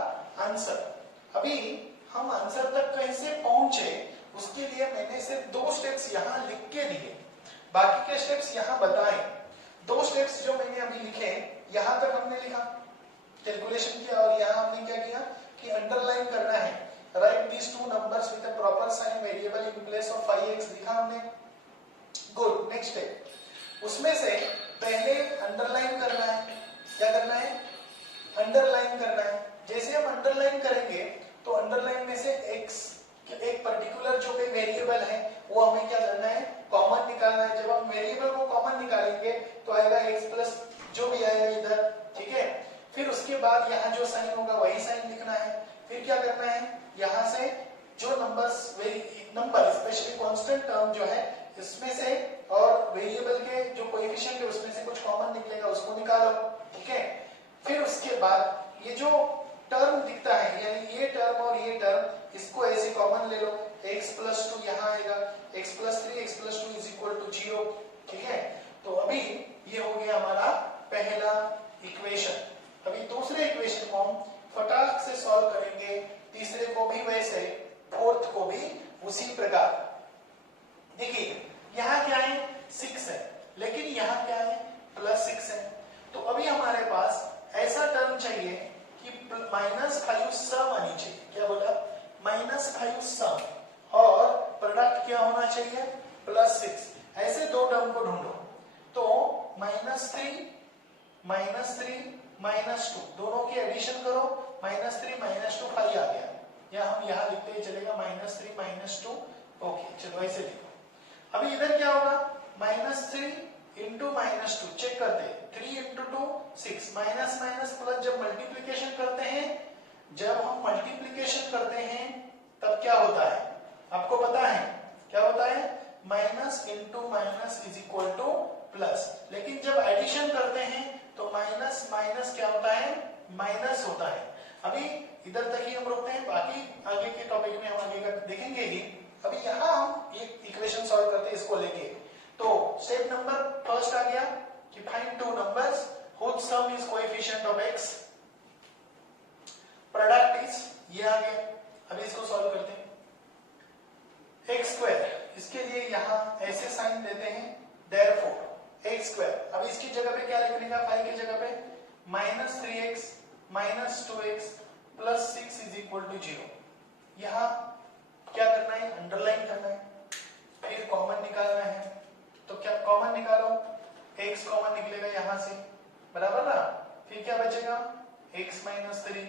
आंसर। अभी हम आंसर तक कैसे पहुंचे उसके लिए मैंने सिर्फ 2 स्टेप्स यहाँ लिख के दिए, बाकी के स्टेप्स यहाँ बताए। 2 स्टेप्स जो मैंने अभी लिखे यहाँ तक हमने लिखा, कैलकुलेशन किया, और यहाँ हमने क्या किया कि अंडरलाइन करना है, right these 2 numbers with a proper sign variable in place of 5x लिखा हमने। गुड, नेक्स्ट स्टेप, उसमें से पहले अंडरलाइन करना है। क्या करना है, अंडरलाइन करना है। जैसे हम अंडरलाइन करेंगे तो अंडरलाइन में से x एक पर्टिकुलर जो कोई वेरिएबल है वो हमें क्या करना है, कॉमन निकालना है। जब हम वेरिएबल को कॉमन निकालेंगे तो आएगा x प्लस जो भी आएगा इधर, ठीक है। फिर उसके बाद यहाँ जो साइन होगा वही साइन लिखना है। फिर क्या करना है, यहाँ से जो नंबर स्पेशली कांस्टेंट टर्म जो है इसमें से और वेरिएबल के जो कोएफिशिएंट है उसमें से कुछ कॉमन निकलेगा उसको निकालो, ठीक है। फिर उसके बाद ये जो टर्म दिखता है यानी ये टर्म और ये टर्म इसको ऐसे कॉमन ले लो, x प्लस 2 यहाँ आएगा, x plus 3 x plus 2 is equal to 0, ठीक है। तो अभी ये हो गया हमारा पहला इक्वेशन। अभी दूसरे इक्वेशन को हम फटाक से सॉल्व करेंगे, तीसरे को भी वैसे, फोर्थ को भी उसी चाहिए +6, ऐसे दो टर्म को ढूंढो। तो -3 -2 दोनों की एडिशन करो, -3 -2 5 आ गया, या हम यहाँ लिखते हैं चलेगा -3 -2। ओके चलो ऐसे लिखो। अभी इधर क्या होगा, -3 इंटू -2 चेक करते हैं, 3 इंटू 2 6, माइनस माइनस प्लस जब मल्टीप्लीकेशन करते हैं, जब हम मल्टीप्लीकेशन करते हैं तब क्या होता है आपको पता है, क्या होता है, minus into minus is equal to plus. लेकिन जब एडिशन करते हैं तो माइनस माइनस क्या होता है, माइनस होता है। अभी इधर तक ही हम रुकते हैं, बाकी आगे के टॉपिक में हम आगे का देखेंगे ही। अभी यहाँ हम एक इक्वेशन सॉल्व करते हैं इसको लेके। तो स्टेप नंबर फर्स्ट आ गया कि find two numbers whose sum is coefficient of x, product is, ये आ गया। अभी इसको सॉल्व करते हैं। x², इसके लिए यहां ऐसे साइन देते हैं, therefore x², अब इसकी जगह पे क्या लिखने का, 5 की जगह पे -3x -2x + 6 is equal to 0। यहां क्या करना है, अंडरलाइन करना है, फिर कॉमन निकालना है। तो क्या कॉमन निकालो, x कॉमन निकलेगा यहां से, बराबर ना, फिर क्या बचेगा x -3,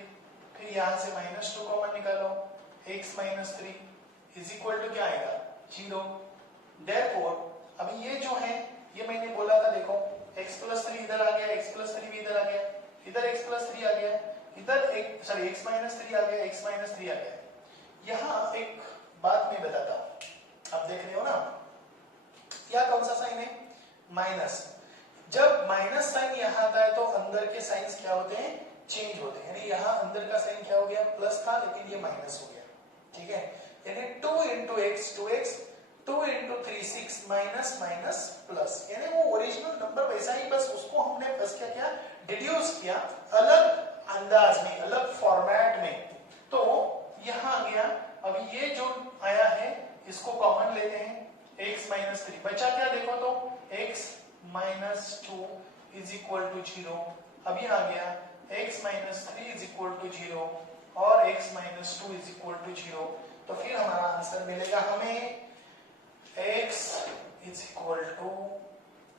फिर यहां से -2 कॉमन निकालो, x -3 इज इक्वल टू क्या आएगा, 0। देयरफॉर अभी ये जो है, ये मैंने बोला था, देखो x + 3 इधर आ गया, x + 3 भी इधर आ गया, इधर x + 3 आ गया, इधर x -3 आ गया, x -3 आ गया। यहां एक बात मैं बताता हूं, आप देख रहे हो ना, क्या कौन सा साइन है, माइनस। जब माइनस साइन यहां आता है तो अंदर के साइंस क्या होते हैं, चेंज होते हैं। यानी यहां अंदर का साइन क्या हो गया, प्लस था, लेकिन ये माइनस हो गया, ठीक है। यानी 2 × x 2x, 2 × 3 6, minus minus plus, यानी वो ओरिजिनल नंबर वैसा ही, बस उसको हमने बस क्या किया, डिड्यूस किया अलग अंदाज में, अलग फॉर्मेट में। तो यहां आ गया। अब ये जो आया है इसको कॉमन लेते हैं, x -3 बचा क्या, देखो तो x -2 इज इक्वल टू 0। अभी आ गया x -3 इज इक्वल टू 0 और x -2 इज इक्वल टू 0। तो फिर हमारा आंसर मिलेगा हमें x इज इक्वल टू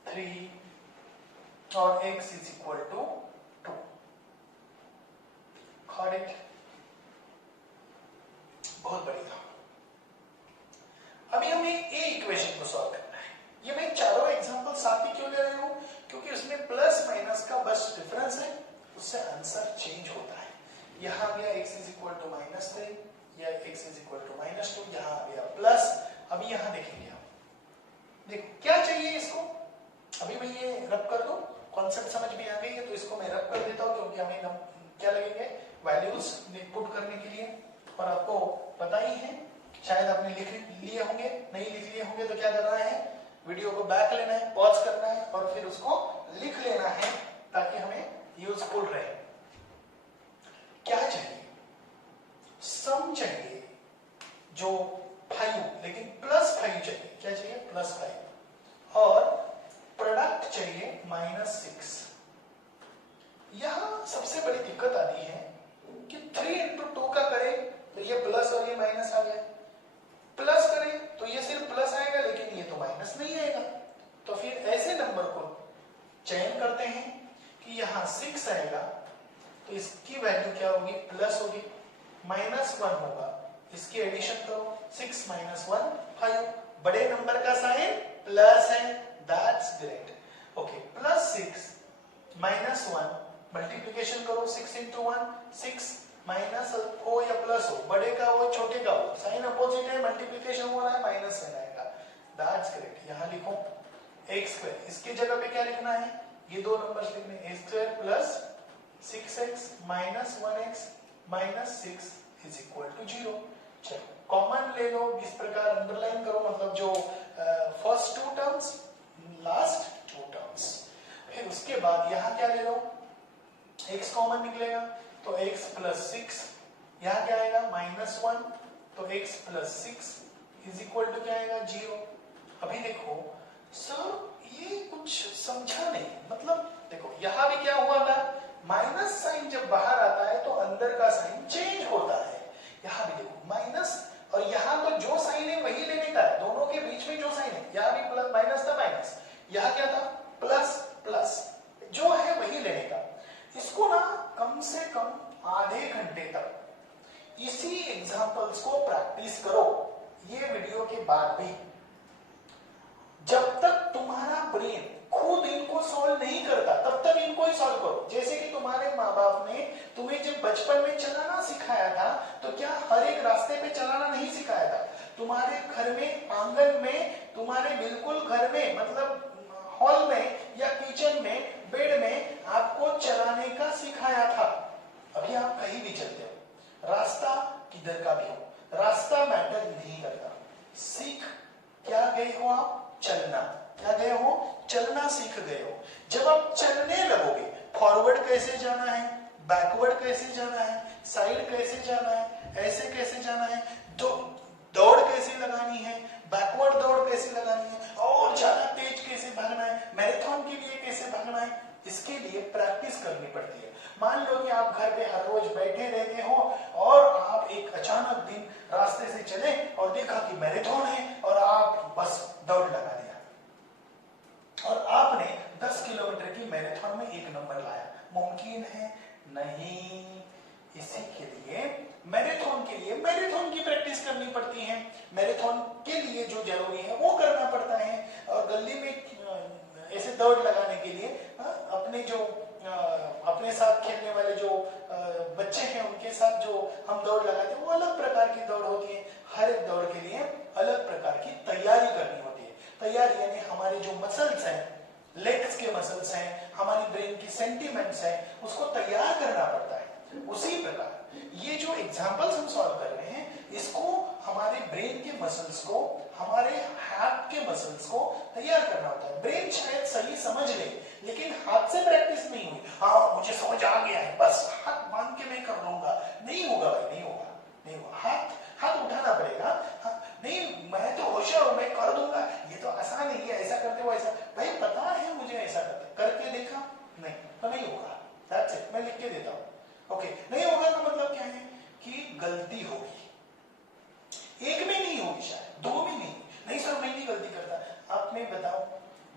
3 और x is equal to 2। Got it, बहुत बढ़िया। अभी हमें ए इक्वेशन को सॉल्व करना है। ये मैं चारों एग्जांपल साथ ही क्यों ले रही हूं, क्योंकि उसमें प्लस माइनस का बस डिफरेंस है, उससे आंसर चेंज होता है। यहां गया x इज इक्वल टू -3 या x इज इक्वल टू -2, यहां गया प्लस। अभी यहां देखेंगे हम, देखो क्या चाहिए इसको। अभी मैं ये रब कर दूं, कॉन्सेप्ट समझ में आ गई है तो इसको मैं रब कर देता हूं, क्योंकि हमें क्या लगेंगे, वैल्यूज पुट करने के लिए। और आपको पता ही है, शायद आपने लिख लिए होंगे, नहीं लिख लिए होंगे तो क्या करना है, वीडियो को बैक लेना है, पॉज करना है और फिर उसको लिख लेना है, ताकि हमें यूजफुल रहे। क्या चाहिए, सम चाहिए जो 5, लेकिन +5 चाहिए। क्या चाहिए, +5, और प्रोडक्ट चाहिए -6। यहां सबसे बड़ी दिक्कत आती है कि 3 × 2 का करें तो ये प्लस और ये माइनस आ गया, प्लस करें तो ये सिर्फ प्लस आएगा, लेकिन ये तो माइनस नहीं आएगा। तो फिर ऐसे नंबर को चयन करते हैं कि यहां 6 आएगा तो इसकी वैल्यू क्या होगी, प्लस होगी, -1 होगा, इसकी एडिशन करो, 6 - 1 5, बड़े नंबर का साइन प्लस है, दैट्स ग्रेट। ओके, +6 -1 मल्टीप्लिकेशन करो, 6 × 1 6, माइनस हो या प्लस हो, बड़े का हो छोटे का हो, साइन अपोजिट है, मल्टीप्लिकेशन हो रहा है, माइनस साइन आएगा, दैट्स ग्रेट। यहां लिखो x², इसकी जगह पे क्या लिखना है, ये दो नंबर्स लिखने, a² + 6x - 1x -6 is equal to 0। चलो कॉमन ले लो, इस प्रकार अंडरलाइन करो, मतलब जो फर्स्ट 2 टर्म्स, लास्ट 2 टर्म्स। फिर उसके बाद यहां क्या ले लो, x कॉमन निकलेगा तो x + 6, यहां क्या आएगा, -1, तो x + 6 इज इक्वल टू क्या आएगा, 0। अभी देखो सर ये कुछ समझा नहीं, मतलब देखो यहां भी क्या हुआ था, माइनस साइन जब बाहर आता है तो अंदर का साइन चेंज होता है। यहां भी देखो माइनस, और यहां तो जो साइन है वही लेने का है, दोनों के बीच यहाँ क्या था, प्लस प्लस, जो है वही लेने का। इसको ना कम से कम आधे घंटे तक इसी एग्जांपल्स को प्रैक्टिस करो, ये वीडियो के बाद भी। जब तक तुम्हारा ब्रेन खुद इनको सॉल्व नहीं करता तब तक इनको ही सॉल्व करो। जैसे कि तुम्हारे माँ बाप ने तुम्हें जब बचपन में चलाना सिखाया था तो क्या हर एक रास्ते पे चलाना नहीं सिखाया था? तुम्हारे घर में, आंगन में, तुम्हारे बिल्कुल घर में, मतलब हॉल में या किचन में, बेड में आपको चलाने का सिखाया था। अभी आप कहीं भी चलते हो, रास्ता किधर का भी हो, रास्ता मैटर नहीं करता। सीख क्या गए हो आप? चलना। क्या गए हो? चलना सीख गए हो। जब आप चलने लगोगे, फॉरवर्ड कैसे जाना है, बैकवर्ड कैसे जाना है, साइड कैसे जाना है, ऐसे कैसे जाना है, दौड़ कैसे लगानी है, बैकवर्ड दौड़ कैसे लगानी है, और ज्यादा तेज कैसे भागना है, मैराथन के लिए कैसे भागना है, इसके लिए प्रैक्टिस करनी पड़ती है। मान लो कि आप घर पे हर रोज बैठे रहते हो और आप एक अचानक दिन रास्ते से चले और देखा कि मैराथन है और आप बस दौड़ लगा दिया और आपने 10 किलोमीटर की मैराथन में 1 नंबर लाया। मुमकिन है? नहीं। इसी के लिए मैराथन के लिए मैराथन की प्रैक्टिस करनी पड़ती है। मैराथन के लिए जो जरूरी है वो करना पड़ता है। और गली में ऐसे दौड़ लगाने के लिए अपने जो अपने साथ खेलने वाले जो बच्चे हैं उनके साथ जो हम दौड़ लगाते हैं वो अलग प्रकार की दौड़ होती है। हर एक दौड़ के लिए अलग प्रकार की तैयारी करनी होती है। तैयारी यानी हमारे जो मसल्स हैं, लेग्स के मसल्स हैं, हमारी ब्रेन की सेंटिमेंट्स हैं, उसको तैयार करना पड़ता है। उसी प्रकार ये जो एग्जांपल्स हम सॉल्व कर रहे हैं, इसको हमारे ब्रेन के मसल्स को, हमारे हाथ के मसल्स को तैयार करना होता है। ब्रेन शायद सही समझ ले लेकिन हाथ से प्रैक्टिस नहीं हुई। हाँ मुझे समझ आ गया है, बस हाथ बांध के मैं कर लूंगा। नहीं होगा भाई, नहीं होगा, नहीं होगा। हाथ उठाना पड़ेगा। नहीं मैं तो होशियार हूं, मैं कर दूंगा, ये तो आसान है, ये ऐसा करते हो ऐसा, भाई पता है मुझे ऐसा करके देखा, नहीं तो नहीं होगा। दैट्स इट, मैं लिख के देता हूं। ओके, नहीं होगा तो मतलब क्या है कि गलती होगी। एक में नहीं होगी, शायद 2 में नहीं सर मैं नहीं गलती करता। आप मैं बताओ,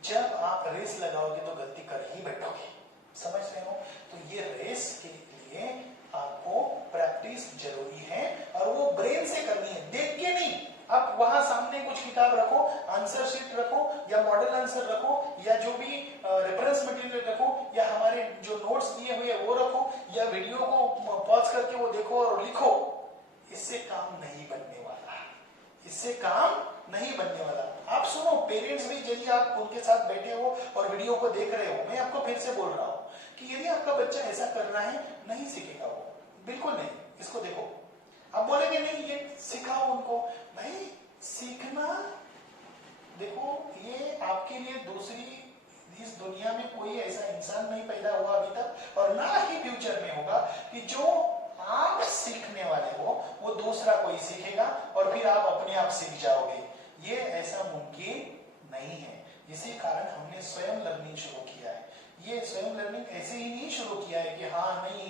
जब आप रेस लगाओगे तो गलती कर ही बैठोगे, समझ रहे हो? तो ये रेस के लिए आपको प्रैक्टिस जरूरी है और वो ब्रेन से करनी है, देख के नहीं। आप वहां सामने कुछ किताब रखो, आंसर शीट रखो या मॉडल आंसर रखो या जो भी रेफरेंस मटेरियल रखो या हमारे जो नोट्स दिए हुए वो रखो या वीडियो को पॉज करके वो देखो और लिखो। इससे काम नहीं बनने वाला, इससे काम नहीं बनने वाला। आप सुनो, पेरेंट्स भी यदि आप उनके साथ बैठे हो और वीडियो को देख रहे हो, मैं आपको फिर से बोल रहा हूं कि यदि आपका बच्चा ऐसा कर रहा है, नहीं सीखेगा वो, बिल्कुल नहीं। इसको देखो, आप बोलेंगे नहीं ये सिखाओ उनको, नहीं सीखना। देखो ये आपके लिए दूसरी, इस दुनिया में कोई ऐसा इंसान नहीं पैदा हुआ अभी तक और ना ही फ्यूचर में होगा कि जो आप सीखने वाले हो वो दूसरा कोई सीखेगा और फिर आप अपने आप सीख जाओगे। ये ऐसा मुमकिन नहीं है। इसी कारण हमने स्वयं लर्निंग शुरू किया है। ये स्वयं लर्निंग ऐसे ही नहीं शुरू किया है कि हाँ नहीं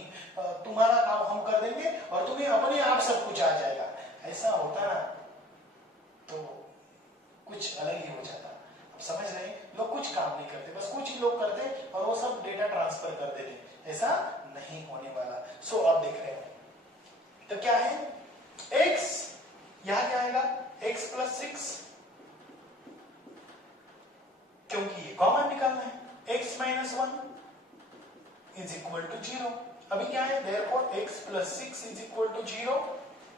तुम्हारा काम हम कर देंगे और तुम्हें अपने आप सब कुछ आ जाएगा। ऐसा होता ना तो कुछ अलग ही हो जाता। अब समझ रहे हैं? लोग कुछ काम नहीं करते, बस कुछ ही लोग करते और वो सब डेटा ट्रांसफर कर देते। ऐसा नहीं होने वाला। सो अब देख रहे हैं तो क्या है, x यहां क्या आएगा, x + 6, क्योंकि ये कॉमन निकालना है। x - 1 = 0। अभी क्या है, therefore x + 6 = 0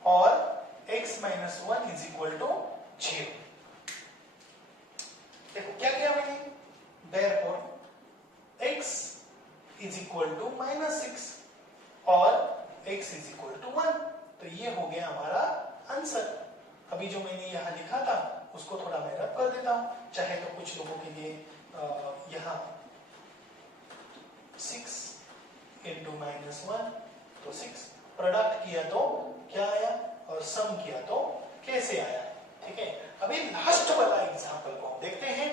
और x - 1 = 0। देखो क्या किया मैंने, therefore x = -6 और x = 1। तो ये हो गया हमारा आंसर। अभी जो मैंने यहां लिखा था उसको थोड़ा मैं रब कर देता हूं, चाहे तो कुछ लोगों के लिए यहां 6 × -1 तो 6, प्रोडक्ट किया तो क्या आया और सम किया तो कैसे आया। ठीक है, अभी लास्ट वाला एग्जांपल को देखते हैं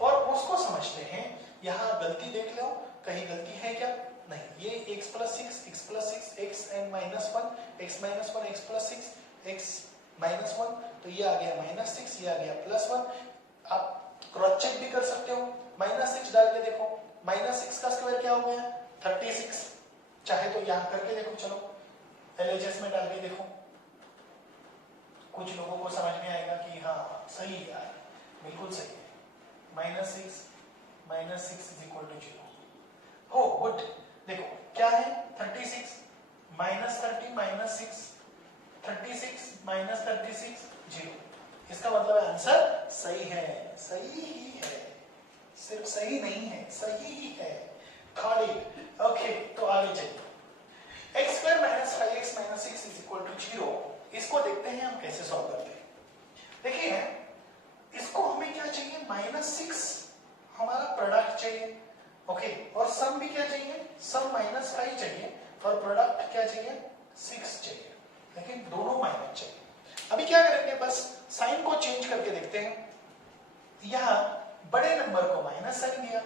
और उसको समझते हैं। यहां गलती देख लो, कहीं गलती है क्या? नहीं, ये x + 6 x + 6 x and -1 x - 1 x + 6 x - 1, तो ये आ गया -6, ये आ गया +1। आप क्रॉस चेक भी कर सकते हो, -6 डाल के देखो, -6 का स्क्वायर क्या हो गया 36। चाहे तो यहां करके देखो, चलो LHS में डाल के देखो, कुछ लोगों को समझ में आएगा कि हाँ सही है यार, बिल्कुल सही है। -6 इज इक्वल टू 0। हो गुड, देखो क्या है 36 -30 -6, 36 -36 0। इसका मतलब है आंसर सही है, सही ही है, सिर्फ सही नहीं है, सही ही है। Got it. ओके, तो आगे चलिए। x² - 5x - 6 is equal to 0। इसको देखते हैं हम कैसे सॉल्व करते हैं। देखिए इसको हमें क्या चाहिए, -6 हमारा प्रोडक्ट चाहिए, ओके, और सम भी क्या चाहिए, सम -5 चाहिए, और प्रोडक्ट क्या चाहिए 6 चाहिए, लेकिन दोनों माइनस चाहिए। अभी क्या करेंगे, बस साइन को चेंज करके देखते हैं। यहां बड़े नंबर को माइनस साइन दिया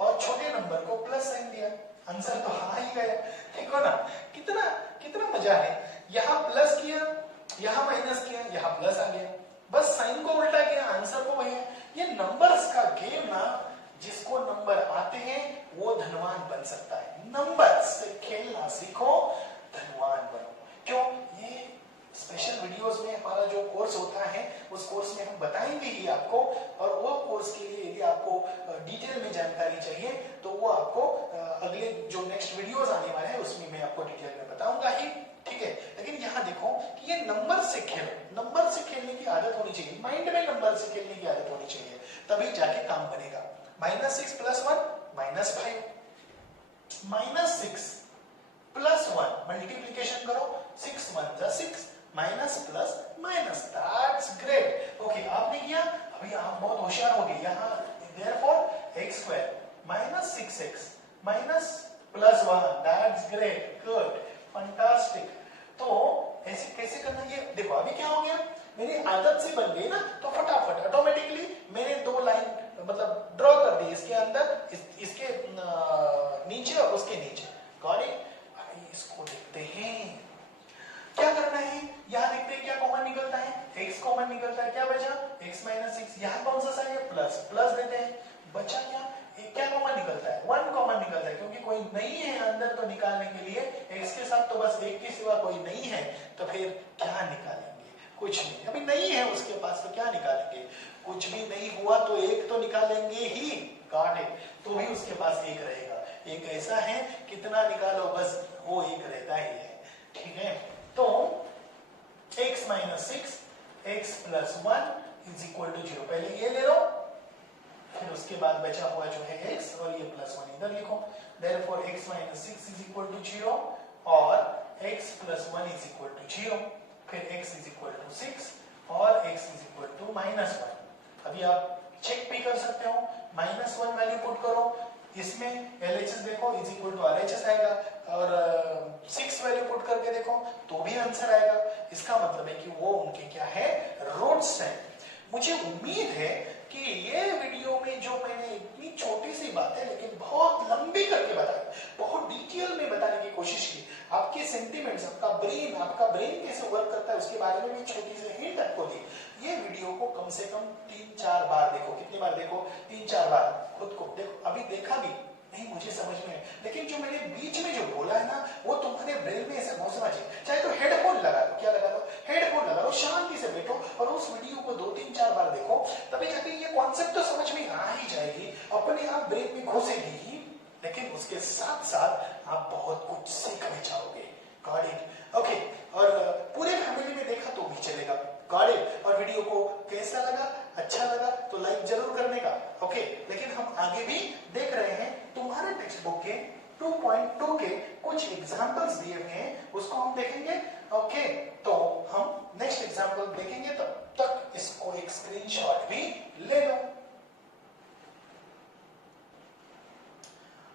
और छोटे नंबर को प्लस साइन दिया, आंसर तो हाँ ही गया। देखो ना कितना कितना मजा है, यहां प्लस किया, यहां माइनस किया, यहां प्लस आ गया, बस साइन को उल्टा किया, आंसर तो वही है। ये नंबर्स का गेम ना, जिसको नंबर आते हैं वो धनवान बन सकता है। नंबर से खेलना सीखो, धनवान बनो। क्यों, ये स्पेशल वीडियोस में हमारा जो कोर्स होता है, उस कोर्स में हम बताएंगे ही आपको, और वो कोर्स के लिए यदि आपको डिटेल में जानकारी चाहिए तो वो आपको अगले जो नेक्स्ट वीडियोस आने वाले हैं उसमें मैं आपको डिटेल में बताऊंगा ही, ठीक है। लेकिन यहाँ देखो कि ये नंबर से खेलो, नंबर से खेलने की आदत होनी चाहिए, माइंड में नंबर से खेलने की आदत होनी चाहिए, तभी जाके काम बनेगा। -6 + 1 -5, -6 + 1 मल्टीप्लीकेशन करो, 6 1 जा 6, minus plus minus, that's great. Okay, आपने किया, अभी आप बहुत होशियार हो गए। यहाँ therefore x² - 6x - +1, that's great, good, fantastic. तो ऐसे कैसे करना, ये देखो अभी क्या हो गया, मेरी आदत से बन गई ना, तो फटाफट ऑटोमेटिकली मैंने 2 लाइन मतलब ड्रॉ कर दी, इसके अंदर इसके नीचे और उसके नीचे। Got it. अभी इसको देखते हैं क्या करना है। यहां देखते हैं क्या कॉमन निकलता है, x कॉमन निकलता है, क्या बचा x - 6। यहां कौन सा साइन है, प्लस, प्लस देते हैं, बचा क्या, क्या कॉमन निकलता है, 1 कॉमन निकलता है, क्योंकि कोई नहीं है अंदर तो निकालने के लिए, x के साथ तो बस 1 के सिवा कोई नहीं है, तो फिर क्या निकालेंगे, कुछ नहीं, अभी नहीं है उसके पास तो क्या निकालेंगे, कुछ भी नहीं हुआ तो 1 तो निकालेंगे ही, गॉट इट, तो भी उसके पास 1 रहेगा। एक ऐसा है कितना निकालो बस वो 1 रहता ही है, ठीक है। तो x - 6 x + 1 = 0, पहले ये ले लो, फिर उसके बाद बचा हुआ जो है x और ये +1 इधर लिखो। देयरफॉर x - 6 = 0 और x + 1 = 0, फिर x = 6 और x = -1। अभी आप चेक भी कर सकते हो, -1 वैल्यू पुट करो, इसमें LHS देखो =RHS आएगा, और 6 वैल्यू पुट करके देखो तो भी आंसर आएगा। इसका मतलब है कि वो उनके क्या है, रूट्स हैं। मुझे उम्मीद है कि ये वीडियो में जो मैंने इतनी छोटी सी बात है लेकिन बहुत लंबी करके बताई, बहुत डिटेल में बताने की कोशिश की, आपके सेंटिमेंट्स, आपका ब्रेन कैसे वर्क करता है उसके बारे में भी छोटी सी हिंट आपको दी। ये वीडियो को कम से कम 3-4 बार देखो, कितनी बार देखो, 3-4 बार खुद को देखो। अभी देखा भी नहीं मुझे समझ में है, लेकिन जो मैंने बीच में जो बोला है ना वो तुम्हारे ब्रेन में ऐसे घुसना चाहिए। चाहे तो हेडफोन लगा लो, क्या लगा लो, हेडफोन लगा लो, शांति से बैठो और उस वीडियो को 2-3-4 बार देखो, तभी जाके ये कॉन्सेप्ट तो समझ में आ ही जाएगी, अपने आप ब्रेन में घुसेगी ही, लेकिन उसके साथ साथ आप बहुत कुछ सीख भी जाओगे। Got it. ओके, और पूरे फैमिली में देखा तो भी चलेगा। Got it. और वीडियो को कैसा लगा, अच्छा लगा तो लाइक जरूर करने का, ओके। लेकिन हम आगे भी देख रहे हैं, तुम्हारे टेक्स्ट बुक के 2.2 के कुछ एग्जांपल्स दिए हुए हैं, उसको हम देखेंगे, ओके। तो हम नेक्स्ट एग्जांपल देखेंगे, तब तक इसको एक स्क्रीनशॉट भी ले लो।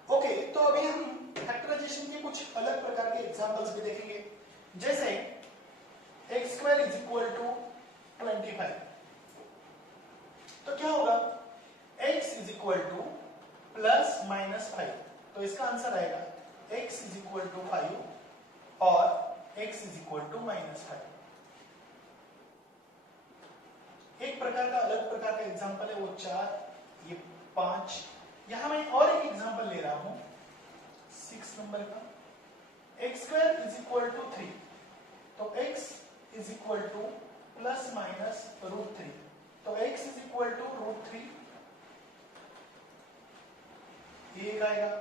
ओके, तो अभी हम फैक्टराइजेशन के कुछ अलग प्रकार के एग्जांपल्स भी देखेंगे, जैसे x² = 25। तो क्या होगा, x = +-5, तो इसका आंसर आएगा x = 5 और x = -5। एक प्रकार का अलग प्रकार का एग्जांपल है वो 4, ये 5 यहां मैं और एक एग्जांपल ले रहा हूं 6 नंबर का। x square is equal to 3, तो x is equal to plus minus √3, तो x इज इक्वल टू √3 ये एक आएगा,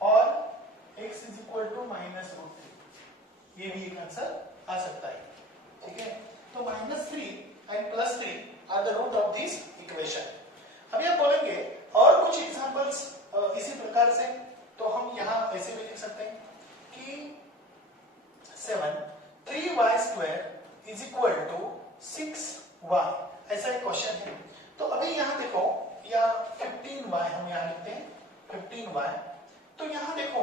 और x is equal to minus √3 ये भी एक आंसर आ सकता है। ठीक है, तो -3 and +3 are the root of this equation. अभी आप बोलेंगे और कुछ एग्जांपल्स इसी प्रकार से, तो हम यहां ऐसे भी लिख सकते हैं कि 3y² is equal to 6y, ऐसा एक क्वेश्चन है। तो अभी यहां देखो, या 15y हम यहां लिखते हैं 15y। तो यहां देखो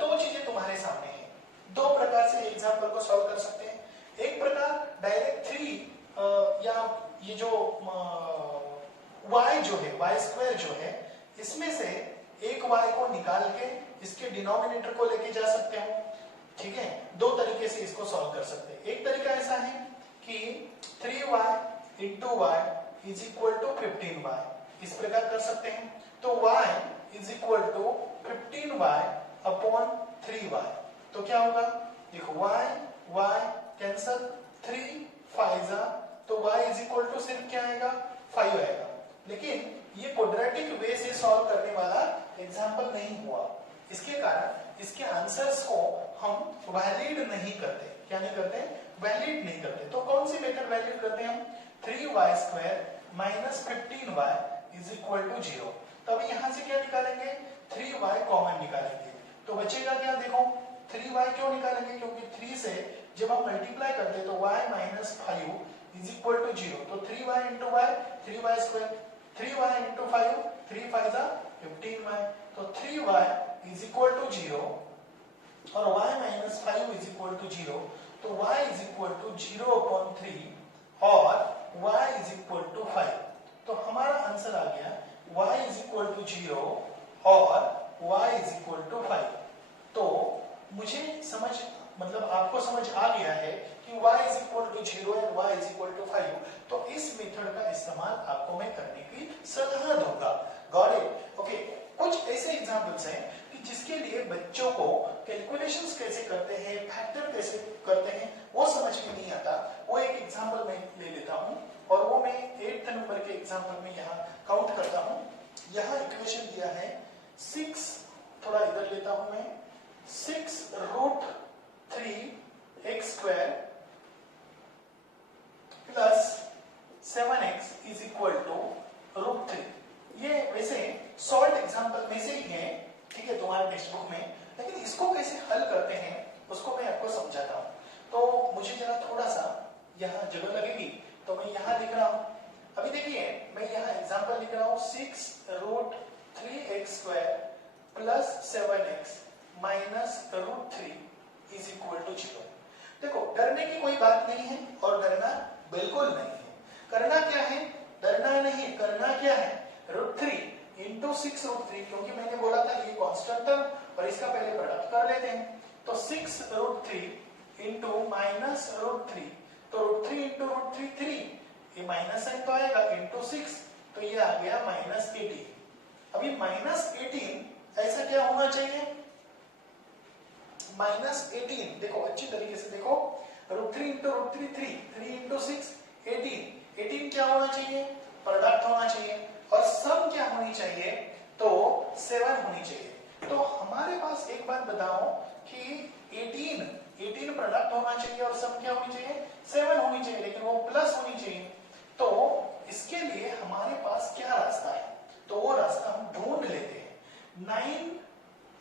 दो चीजें तुम्हारे सामने हैं, दो प्रकार से एग्जांपल को सॉल्व कर सकते हैं। एक प्रकार डायरेक्ट 3 या ये जो y जो है y² जो है, इसमें से एक y को निकाल के इसके डिनोमिनेटर को लेके जा सकते हो। ठीक है, दो तरीके से इसको सॉल्व कर सकते हैं। एक तरीका ऐसा है कि 3y into y is equal to 15y, इस प्रकार कर सकते हैं। तो y is equal to 15y upon 3y, तो क्या होगा, देखो y कैंसल, 3 5 तो y इज इक्वल टू सिर्फ क्या आएगा 5 आएगा। लेकिन ये क्वाड्रेटिक वे से सॉल्व करने वाला एग्जांपल नहीं हुआ, इसके कारण इसके आंसर्स को हम वैलिड नहीं करते। क्या नहीं करते, वैलिड नहीं करते। तो कौन सी मेथड वैलिड करते हैं हम, 3y² minus 15y is equal to 0। तब यहां से क्या निकालेंगे, 3y कॉमन निकालेंगे, तो बचेगा क्या, देखो 3y क्यों निकालेंगे, क्योंकि 3 से जब हम मल्टीप्लाई करते हैं तो y minus 5 is equal to 0। तो 3y into y 3y², 3y into 5 3 5 15y, तो 3y इज इक्वल टू 0 और y minus 5 is equal to 0, तो y is equal to 0 upon 3 और y इज इक्वल टू 5। तो हमारा आंसर आ गया y is equal to 0 और y is equal to 5। तो मुझे समझ, मतलब आपको समझ आ गया है कि y is equal to 0 and y is equal to 5, तो इस मेथड का इस्तेमाल आपको मैं करने की सलाह दूंगा। Got it? ओके, कुछ ऐसे एग्जांपल्स हैं कि जिसके लिए बच्चों को कैलकुलेशंस कैसे करते हैं, फैक्टर कैसे करते हैं, वो समझ में नहीं आता। वो एक एग्जांपल मैं ले लेता हूं और वो मैं 8th नंबर के एग्जांपल में यहां काउंट करता हूं। यहां इक्वेशन दिया है 6, थोड़ा इधर लेता हूं मैं, 6√3x² plus 7x is equal to √3। ये वैसे सॉल्व एग्जांपल में से ही है, ठीक है, तुम्हारे टेक्स्ट बुक में, लेकिन इसको कैसे हल करते हैं उसको मैं आपको समझाता हूं। तो मुझे जरा थोड़ा सा यहाँ जगह लगेगी, तो मैं यहाँ लिख रहा हूं। अभी देखिए, मैं यहाँ एग्जांपल लिख रहा हूं 6√3x² plus 7x minus √3 is equal to 0। देखो, डरने की कोई बात नहीं है और डरना बिल्कुल नहीं है। करना क्या है, डरना नहीं, करना क्या है, √3 इंटू 6√3, क्योंकि मैंने बोला था ये कांस्टेंट टर्म और इसका पहले प्रोडक्ट कर लेते हैं। तो 6√3 इंटू माइनस √3, तो √3 इंटू √3 3, ये माइनस साइन तो आएगा, इंटू 6, तो ये आ गया -18। अभी -18 ऐसा क्या होना चाहिए, -18, देखो अच्छी तरीके से देखो, √3 इंटू √3 3, 3 इंटू 6 18, 18 क्या होना चाहिए, प्रोडक्ट होना चाहिए, और सम क्या होनी चाहिए, तो 7 होनी चाहिए। तो हमारे पास एक बात बताओ कि 18 प्रोडक्ट होना चाहिए और सम क्या होनी चाहिए, 7 होनी चाहिए, लेकिन वो प्लस होनी चाहिए। तो इसके लिए हमारे पास क्या रास्ता है, तो वो रास्ता हम ढूंढ लेते हैं। 9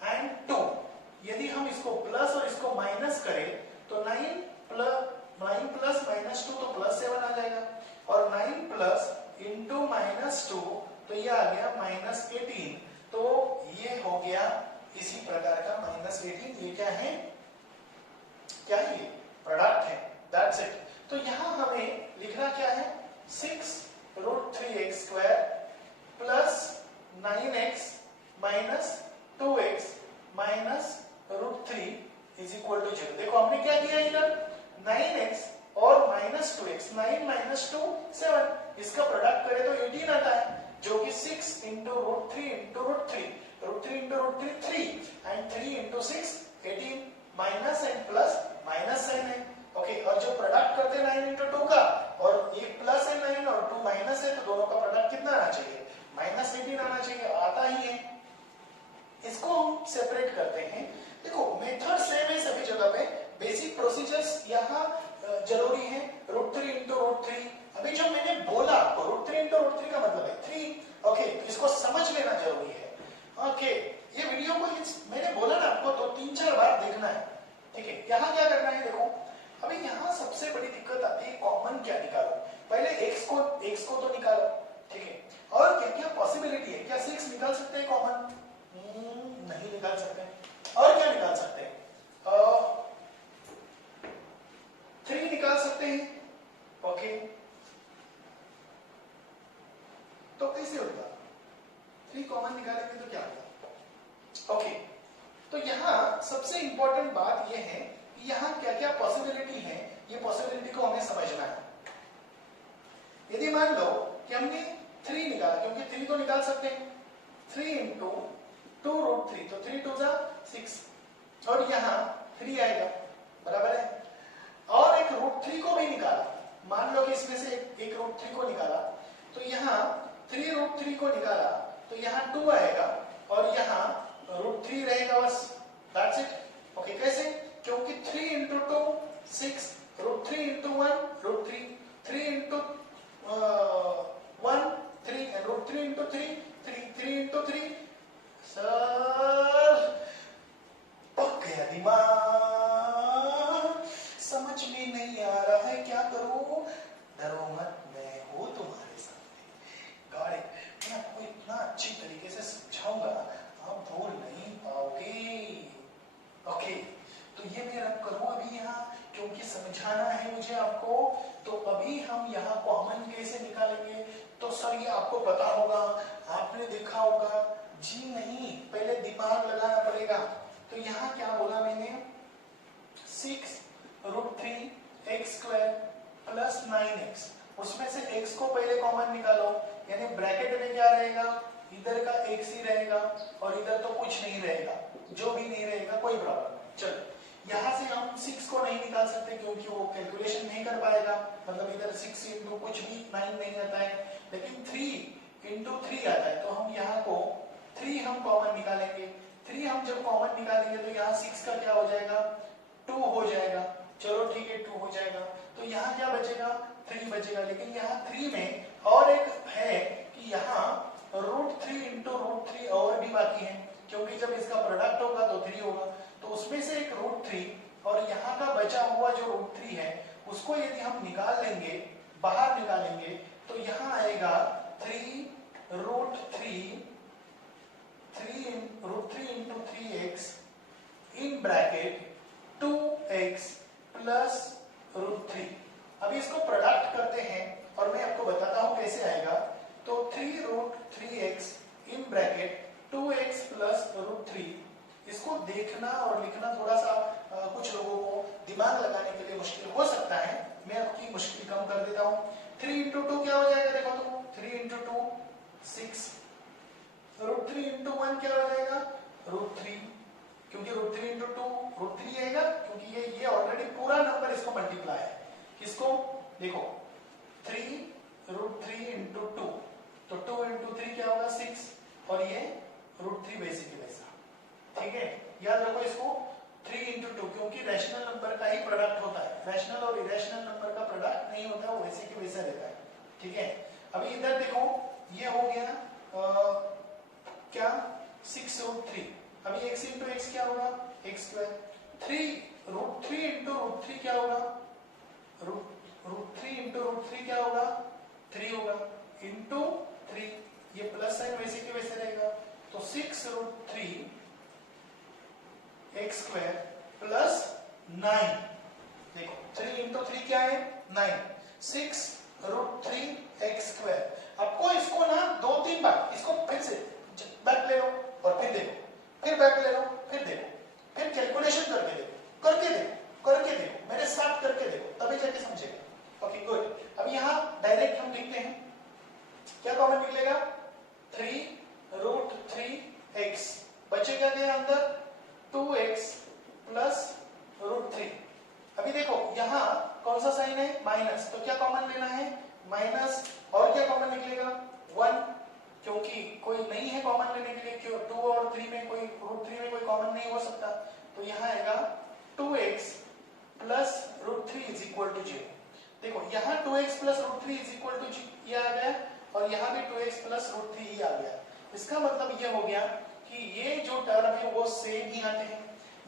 एंड 2, यदि हम इसको प्लस और इसको माइनस करें तो 9 प्लस -2 तो +7 आ जाएगा, और 9 प्लस इंटू -2 तो ये आ गया -18। तो ये हो गया इसी प्रकार का -18। ये क्या है, क्या है, ये प्रोडक्ट है, दैट्स इट। तो यहां हमें लिखना क्या है, 6√3x² plus 9x minus 2x minus √3 is equal to 0। देखो हमने क्या किया इधर, 9x और -2x, 9 - 2 7, इसका प्रोडक्ट करें तो 18 आता है। जो कि 6 into root 3 into root 3, root 3 into root 3 3 and 3 into 6 18, minus and plus minus sign है। ओके, और जो प्रोडक्ट करते हैं 9 इंटू 2 का, और एक प्लस है 9 और 2 माइनस है, तो दोनों का प्रोडक्ट कितना आना चाहिए, माइनस 18 आना चाहिए, आता ही है। इसको हम सेपरेट करते हैं। देखो मेथड सेम है सभी जगह पे, बेसिक प्रोसीजर्स यहाँ जरूरी है। रूट 3 इंटू रूट 3, अभी जो मैंने बोला आपको रूट 3 इंटू रूट 3 का मतलब है 3। ओके, तो इसको समझ लेना जरूरी है। ओके, ये वीडियो को मैंने बोला ना आपको तो 3-4 बार देखना है। ठीक है, यहाँ क्या करना है, देखो अभी यहाँ सबसे बड़ी दिक्कत आती है कॉमन क्या निकालो। पहले x को तो निकालो, ठीक है, और क्या क्या पॉसिबिलिटी है, क्या 6 निकाल सकते हैं कॉमन, नहीं निकाल सकते। और क्या निकाल सकते हैं, 3 निकाल सकते हैं। ओके, तो कैसे होगा, 3 कॉमन निकालेंगे तो क्या होगा। ओके, तो यहाँ सबसे इंपॉर्टेंट बात यह है कि यहाँ क्या क्या पॉसिबिलिटी है, ये पॉसिबिलिटी को हमें समझना है। यदि मान लो कि हमने 3 निकाला, क्योंकि 3 तो निकाल सकते हैं, 3 इंटू 2 रूट 3, तो 3 2 6, और यहाँ 3 आएगा, बराबर है। और एक रूट 3 को भी निकाला, मान लो कि इसमें से एक रूट 3 को निकाला, तो यहाँ 3 रूट 3 को निकाला, तो यहाँ 2 आएगा, और यहाँ रूट 3 रहेगा, बस दैट्स इट। ओके, कैसे, क्योंकि 3 into 2 6, root 3 into 1 root 3, 3 into 1 3, and root 3 into 3 3, 3 into 3। Sir पक गया दिमाग, समझ में नहीं आ रहा है, क्या करूं, डरो मत, मैं हूं तुम्हारे सामने। गाड़ी मैं आपको इतना अच्छी तरीके से समझाऊंगा, आप भूल नहीं पाओगे। ओके, तो ये मैं रब करूं अभी यहाँ, क्योंकि समझाना है मुझे आपको। तो अभी हम यहाँ कॉमन कैसे निकालेंगे, तो सर ये आपको पता होगा, आपने देखा होगा, जी नहीं, पहले दिमाग लगाना पड़ेगा। तो यहाँ क्या बोला मैंने, 6 root 3 x square plus 9x, उसमें से x को पहले कॉमन निकालो, यानी ब्रैकेट में क्या रहेगा, इधर का x ही रहेगा, और इधर तो कुछ नहीं रहेगा, जो भी नहीं रहेगा कोई प्रॉब्लम नहीं। चलो, यहाँ से हम 6 को नहीं निकाल सकते, क्योंकि वो कैलकुलेशन नहीं कर पाएगा, मतलब इधर 6 इंटू कुछ भी 9 नहीं आता है, लेकिन 3 इंटू 3 आता है, तो हम यहाँ को 3 हम कॉमन निकालेंगे। 3 हम जब कॉमन निकालेंगे तो यहाँ 6 का क्या हो जाएगा, 2 हो जाएगा। चलो ठीक है, 2 हो जाएगा, तो यहाँ क्या बचेगा, 3 बचेगा। लेकिन यहाँ 3 में और एक है कि यहाँ रूट 3 इंटू रूट 3 और भी बाकी है, क्योंकि जब इसका प्रोडक्ट होगा तो 3 होगा, तो उसमें से एक रूट 3 और यहाँ का बचा हुआ जो रूट 3 है, उसको यदि हम निकाल लेंगे, बाहर निकालेंगे, तो यहाँ आएगा 3 root 3 root 3 into 3x in bracket 2x plus root 3। अभी इसको प्रोडक्ट करते हैं और मैं आपको बताता हूं कैसे आएगा। तो 3 root 3x in bracket 2x plus root 3, इसको देखना और लिखना थोड़ा सा कुछ लोगों को दिमाग लगाने के लिए मुश्किल हो सकता है, मैं आपकी मुश्किल कम कर देता हूं। 3 इंटू 2 क्या हो जाएगा, देखो तो 3 इंटू 2 6, रूट 3 इंटू 1 क्या हो जाएगा, रूट 3, क्योंकि रूट 3 इंटू 2 रूट 3 आएगा, क्योंकि ये ऑलरेडी पूरा नंबर इसको मल्टीप्लाई है, किसको, देखो 3 रूट 3 इंटू 2, तो 2 इंटू 3 क्या होगा 6, और ये रूट 3 वैसे की वैसा। ठीक है, याद रखो इसको, 3 इंटू 2, क्योंकि रैशनल नंबर का ही प्रोडक्ट होता है, रैशनल और इरेशनल नंबर का प्रोडक्ट नहीं होता, वो वैसे की वैसा रहता है। ठीक है, अभी इधर देखो, ये हो गया क्या 6 रूट 3, अभी x इंटू एक्स क्या होगा, x square. 3 root 3 into root 3 क्या होगा, रूट 3 इंटू रूट 3 क्या होगा, 3 होगा, इंटू 3, ये प्लस साइन वैसे के वैसे रहेगा, तो 6 रूट 3 एक्स स्क्वायर प्लस 9, देखो 3 इंटू 3 क्या है 9, 6 रूट 3 एक्स स्क्वायर। आपको इसको ना 2-3 बार इसको फिर से बैक ले लो और फिर देखो, फिर बैक ले लो, फिर देखो, फिर कैलकुलेशन करके देखो, मेरे साथ करके देखो, तभी जाके समझेगा। ओके गुड, अब यहाँ डायरेक्ट हम लिखते हैं, क्या कॉमन निकलेगा, 3√3x बचेगा क्या अंदर 2x प्लस √3। अभी देखो यहाँ कौन सा साइन है माइनस, तो क्या कॉमन लेना है माइनस, और क्या कॉमन निकलेगा 1, क्योंकि कोई नहीं है कॉमन लेने के लिए, क्यों 2 और 3 में कोई √3 में कोई कॉमन नहीं हो सकता, तो यहाँ आएगा 2x plus √3 is equal to 0। देखो यहाँ 2x plus √3 is equal to ये आ गया, और यहाँ भी 2x प्लस √3 ही आ गया। इसका मतलब ये हो गया कि ये जो टर्म है वो सेम ही आते हैं।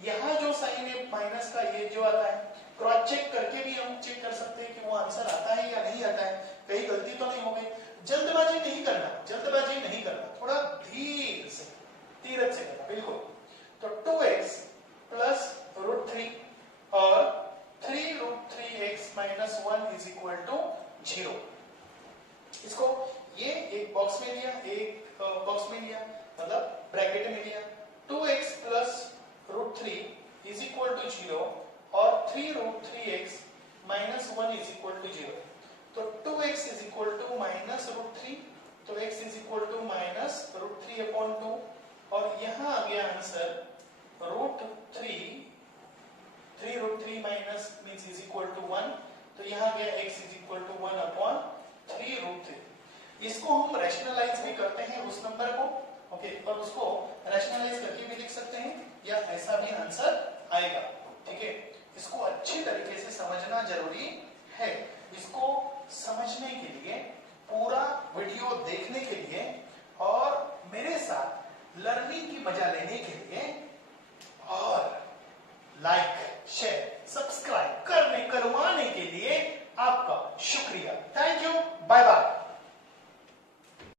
यहाँ जो साइन है माइनस का ये जो आता है, क्रॉस चेक करके भी हम चेक कर सकते हैं कि वो आंसर आता है या नहीं आता है, कहीं गलती तो नहीं हो गई। जल्दबाजी नहीं करना, जल्दबाजी नहीं करना, थोड़ा धीरे से धीरज से करना, बिल्कुल। तो 2x प्लस √3 और 3√3x minus 1 is equal to 0। इसको ये एक बॉक्स में लिया, एक बॉक्स में लिया, मतलब ब्रैकेट में लिया। 2x plus √3 is equal to 0 और 3√3x minus 1 is equal to 0। तो 2x is equal to minus √3, तो x is equal to minus √3 upon 2, और यहाँ आ गया answer √3 minus means is equal to 1, तो यहाँ गया x is equal to 1 upon 3√3। इसको हम रैशनलाइज भी करते हैं उस नंबर को, ओके, और उसको रैशनलाइज करके भी लिख सकते हैं, या ऐसा भी आंसर आएगा, ठीक है। इसको अच्छी तरीके से समझना जरूरी है। इसको समझने के लिए, पूरा वीडियो देखने के लिए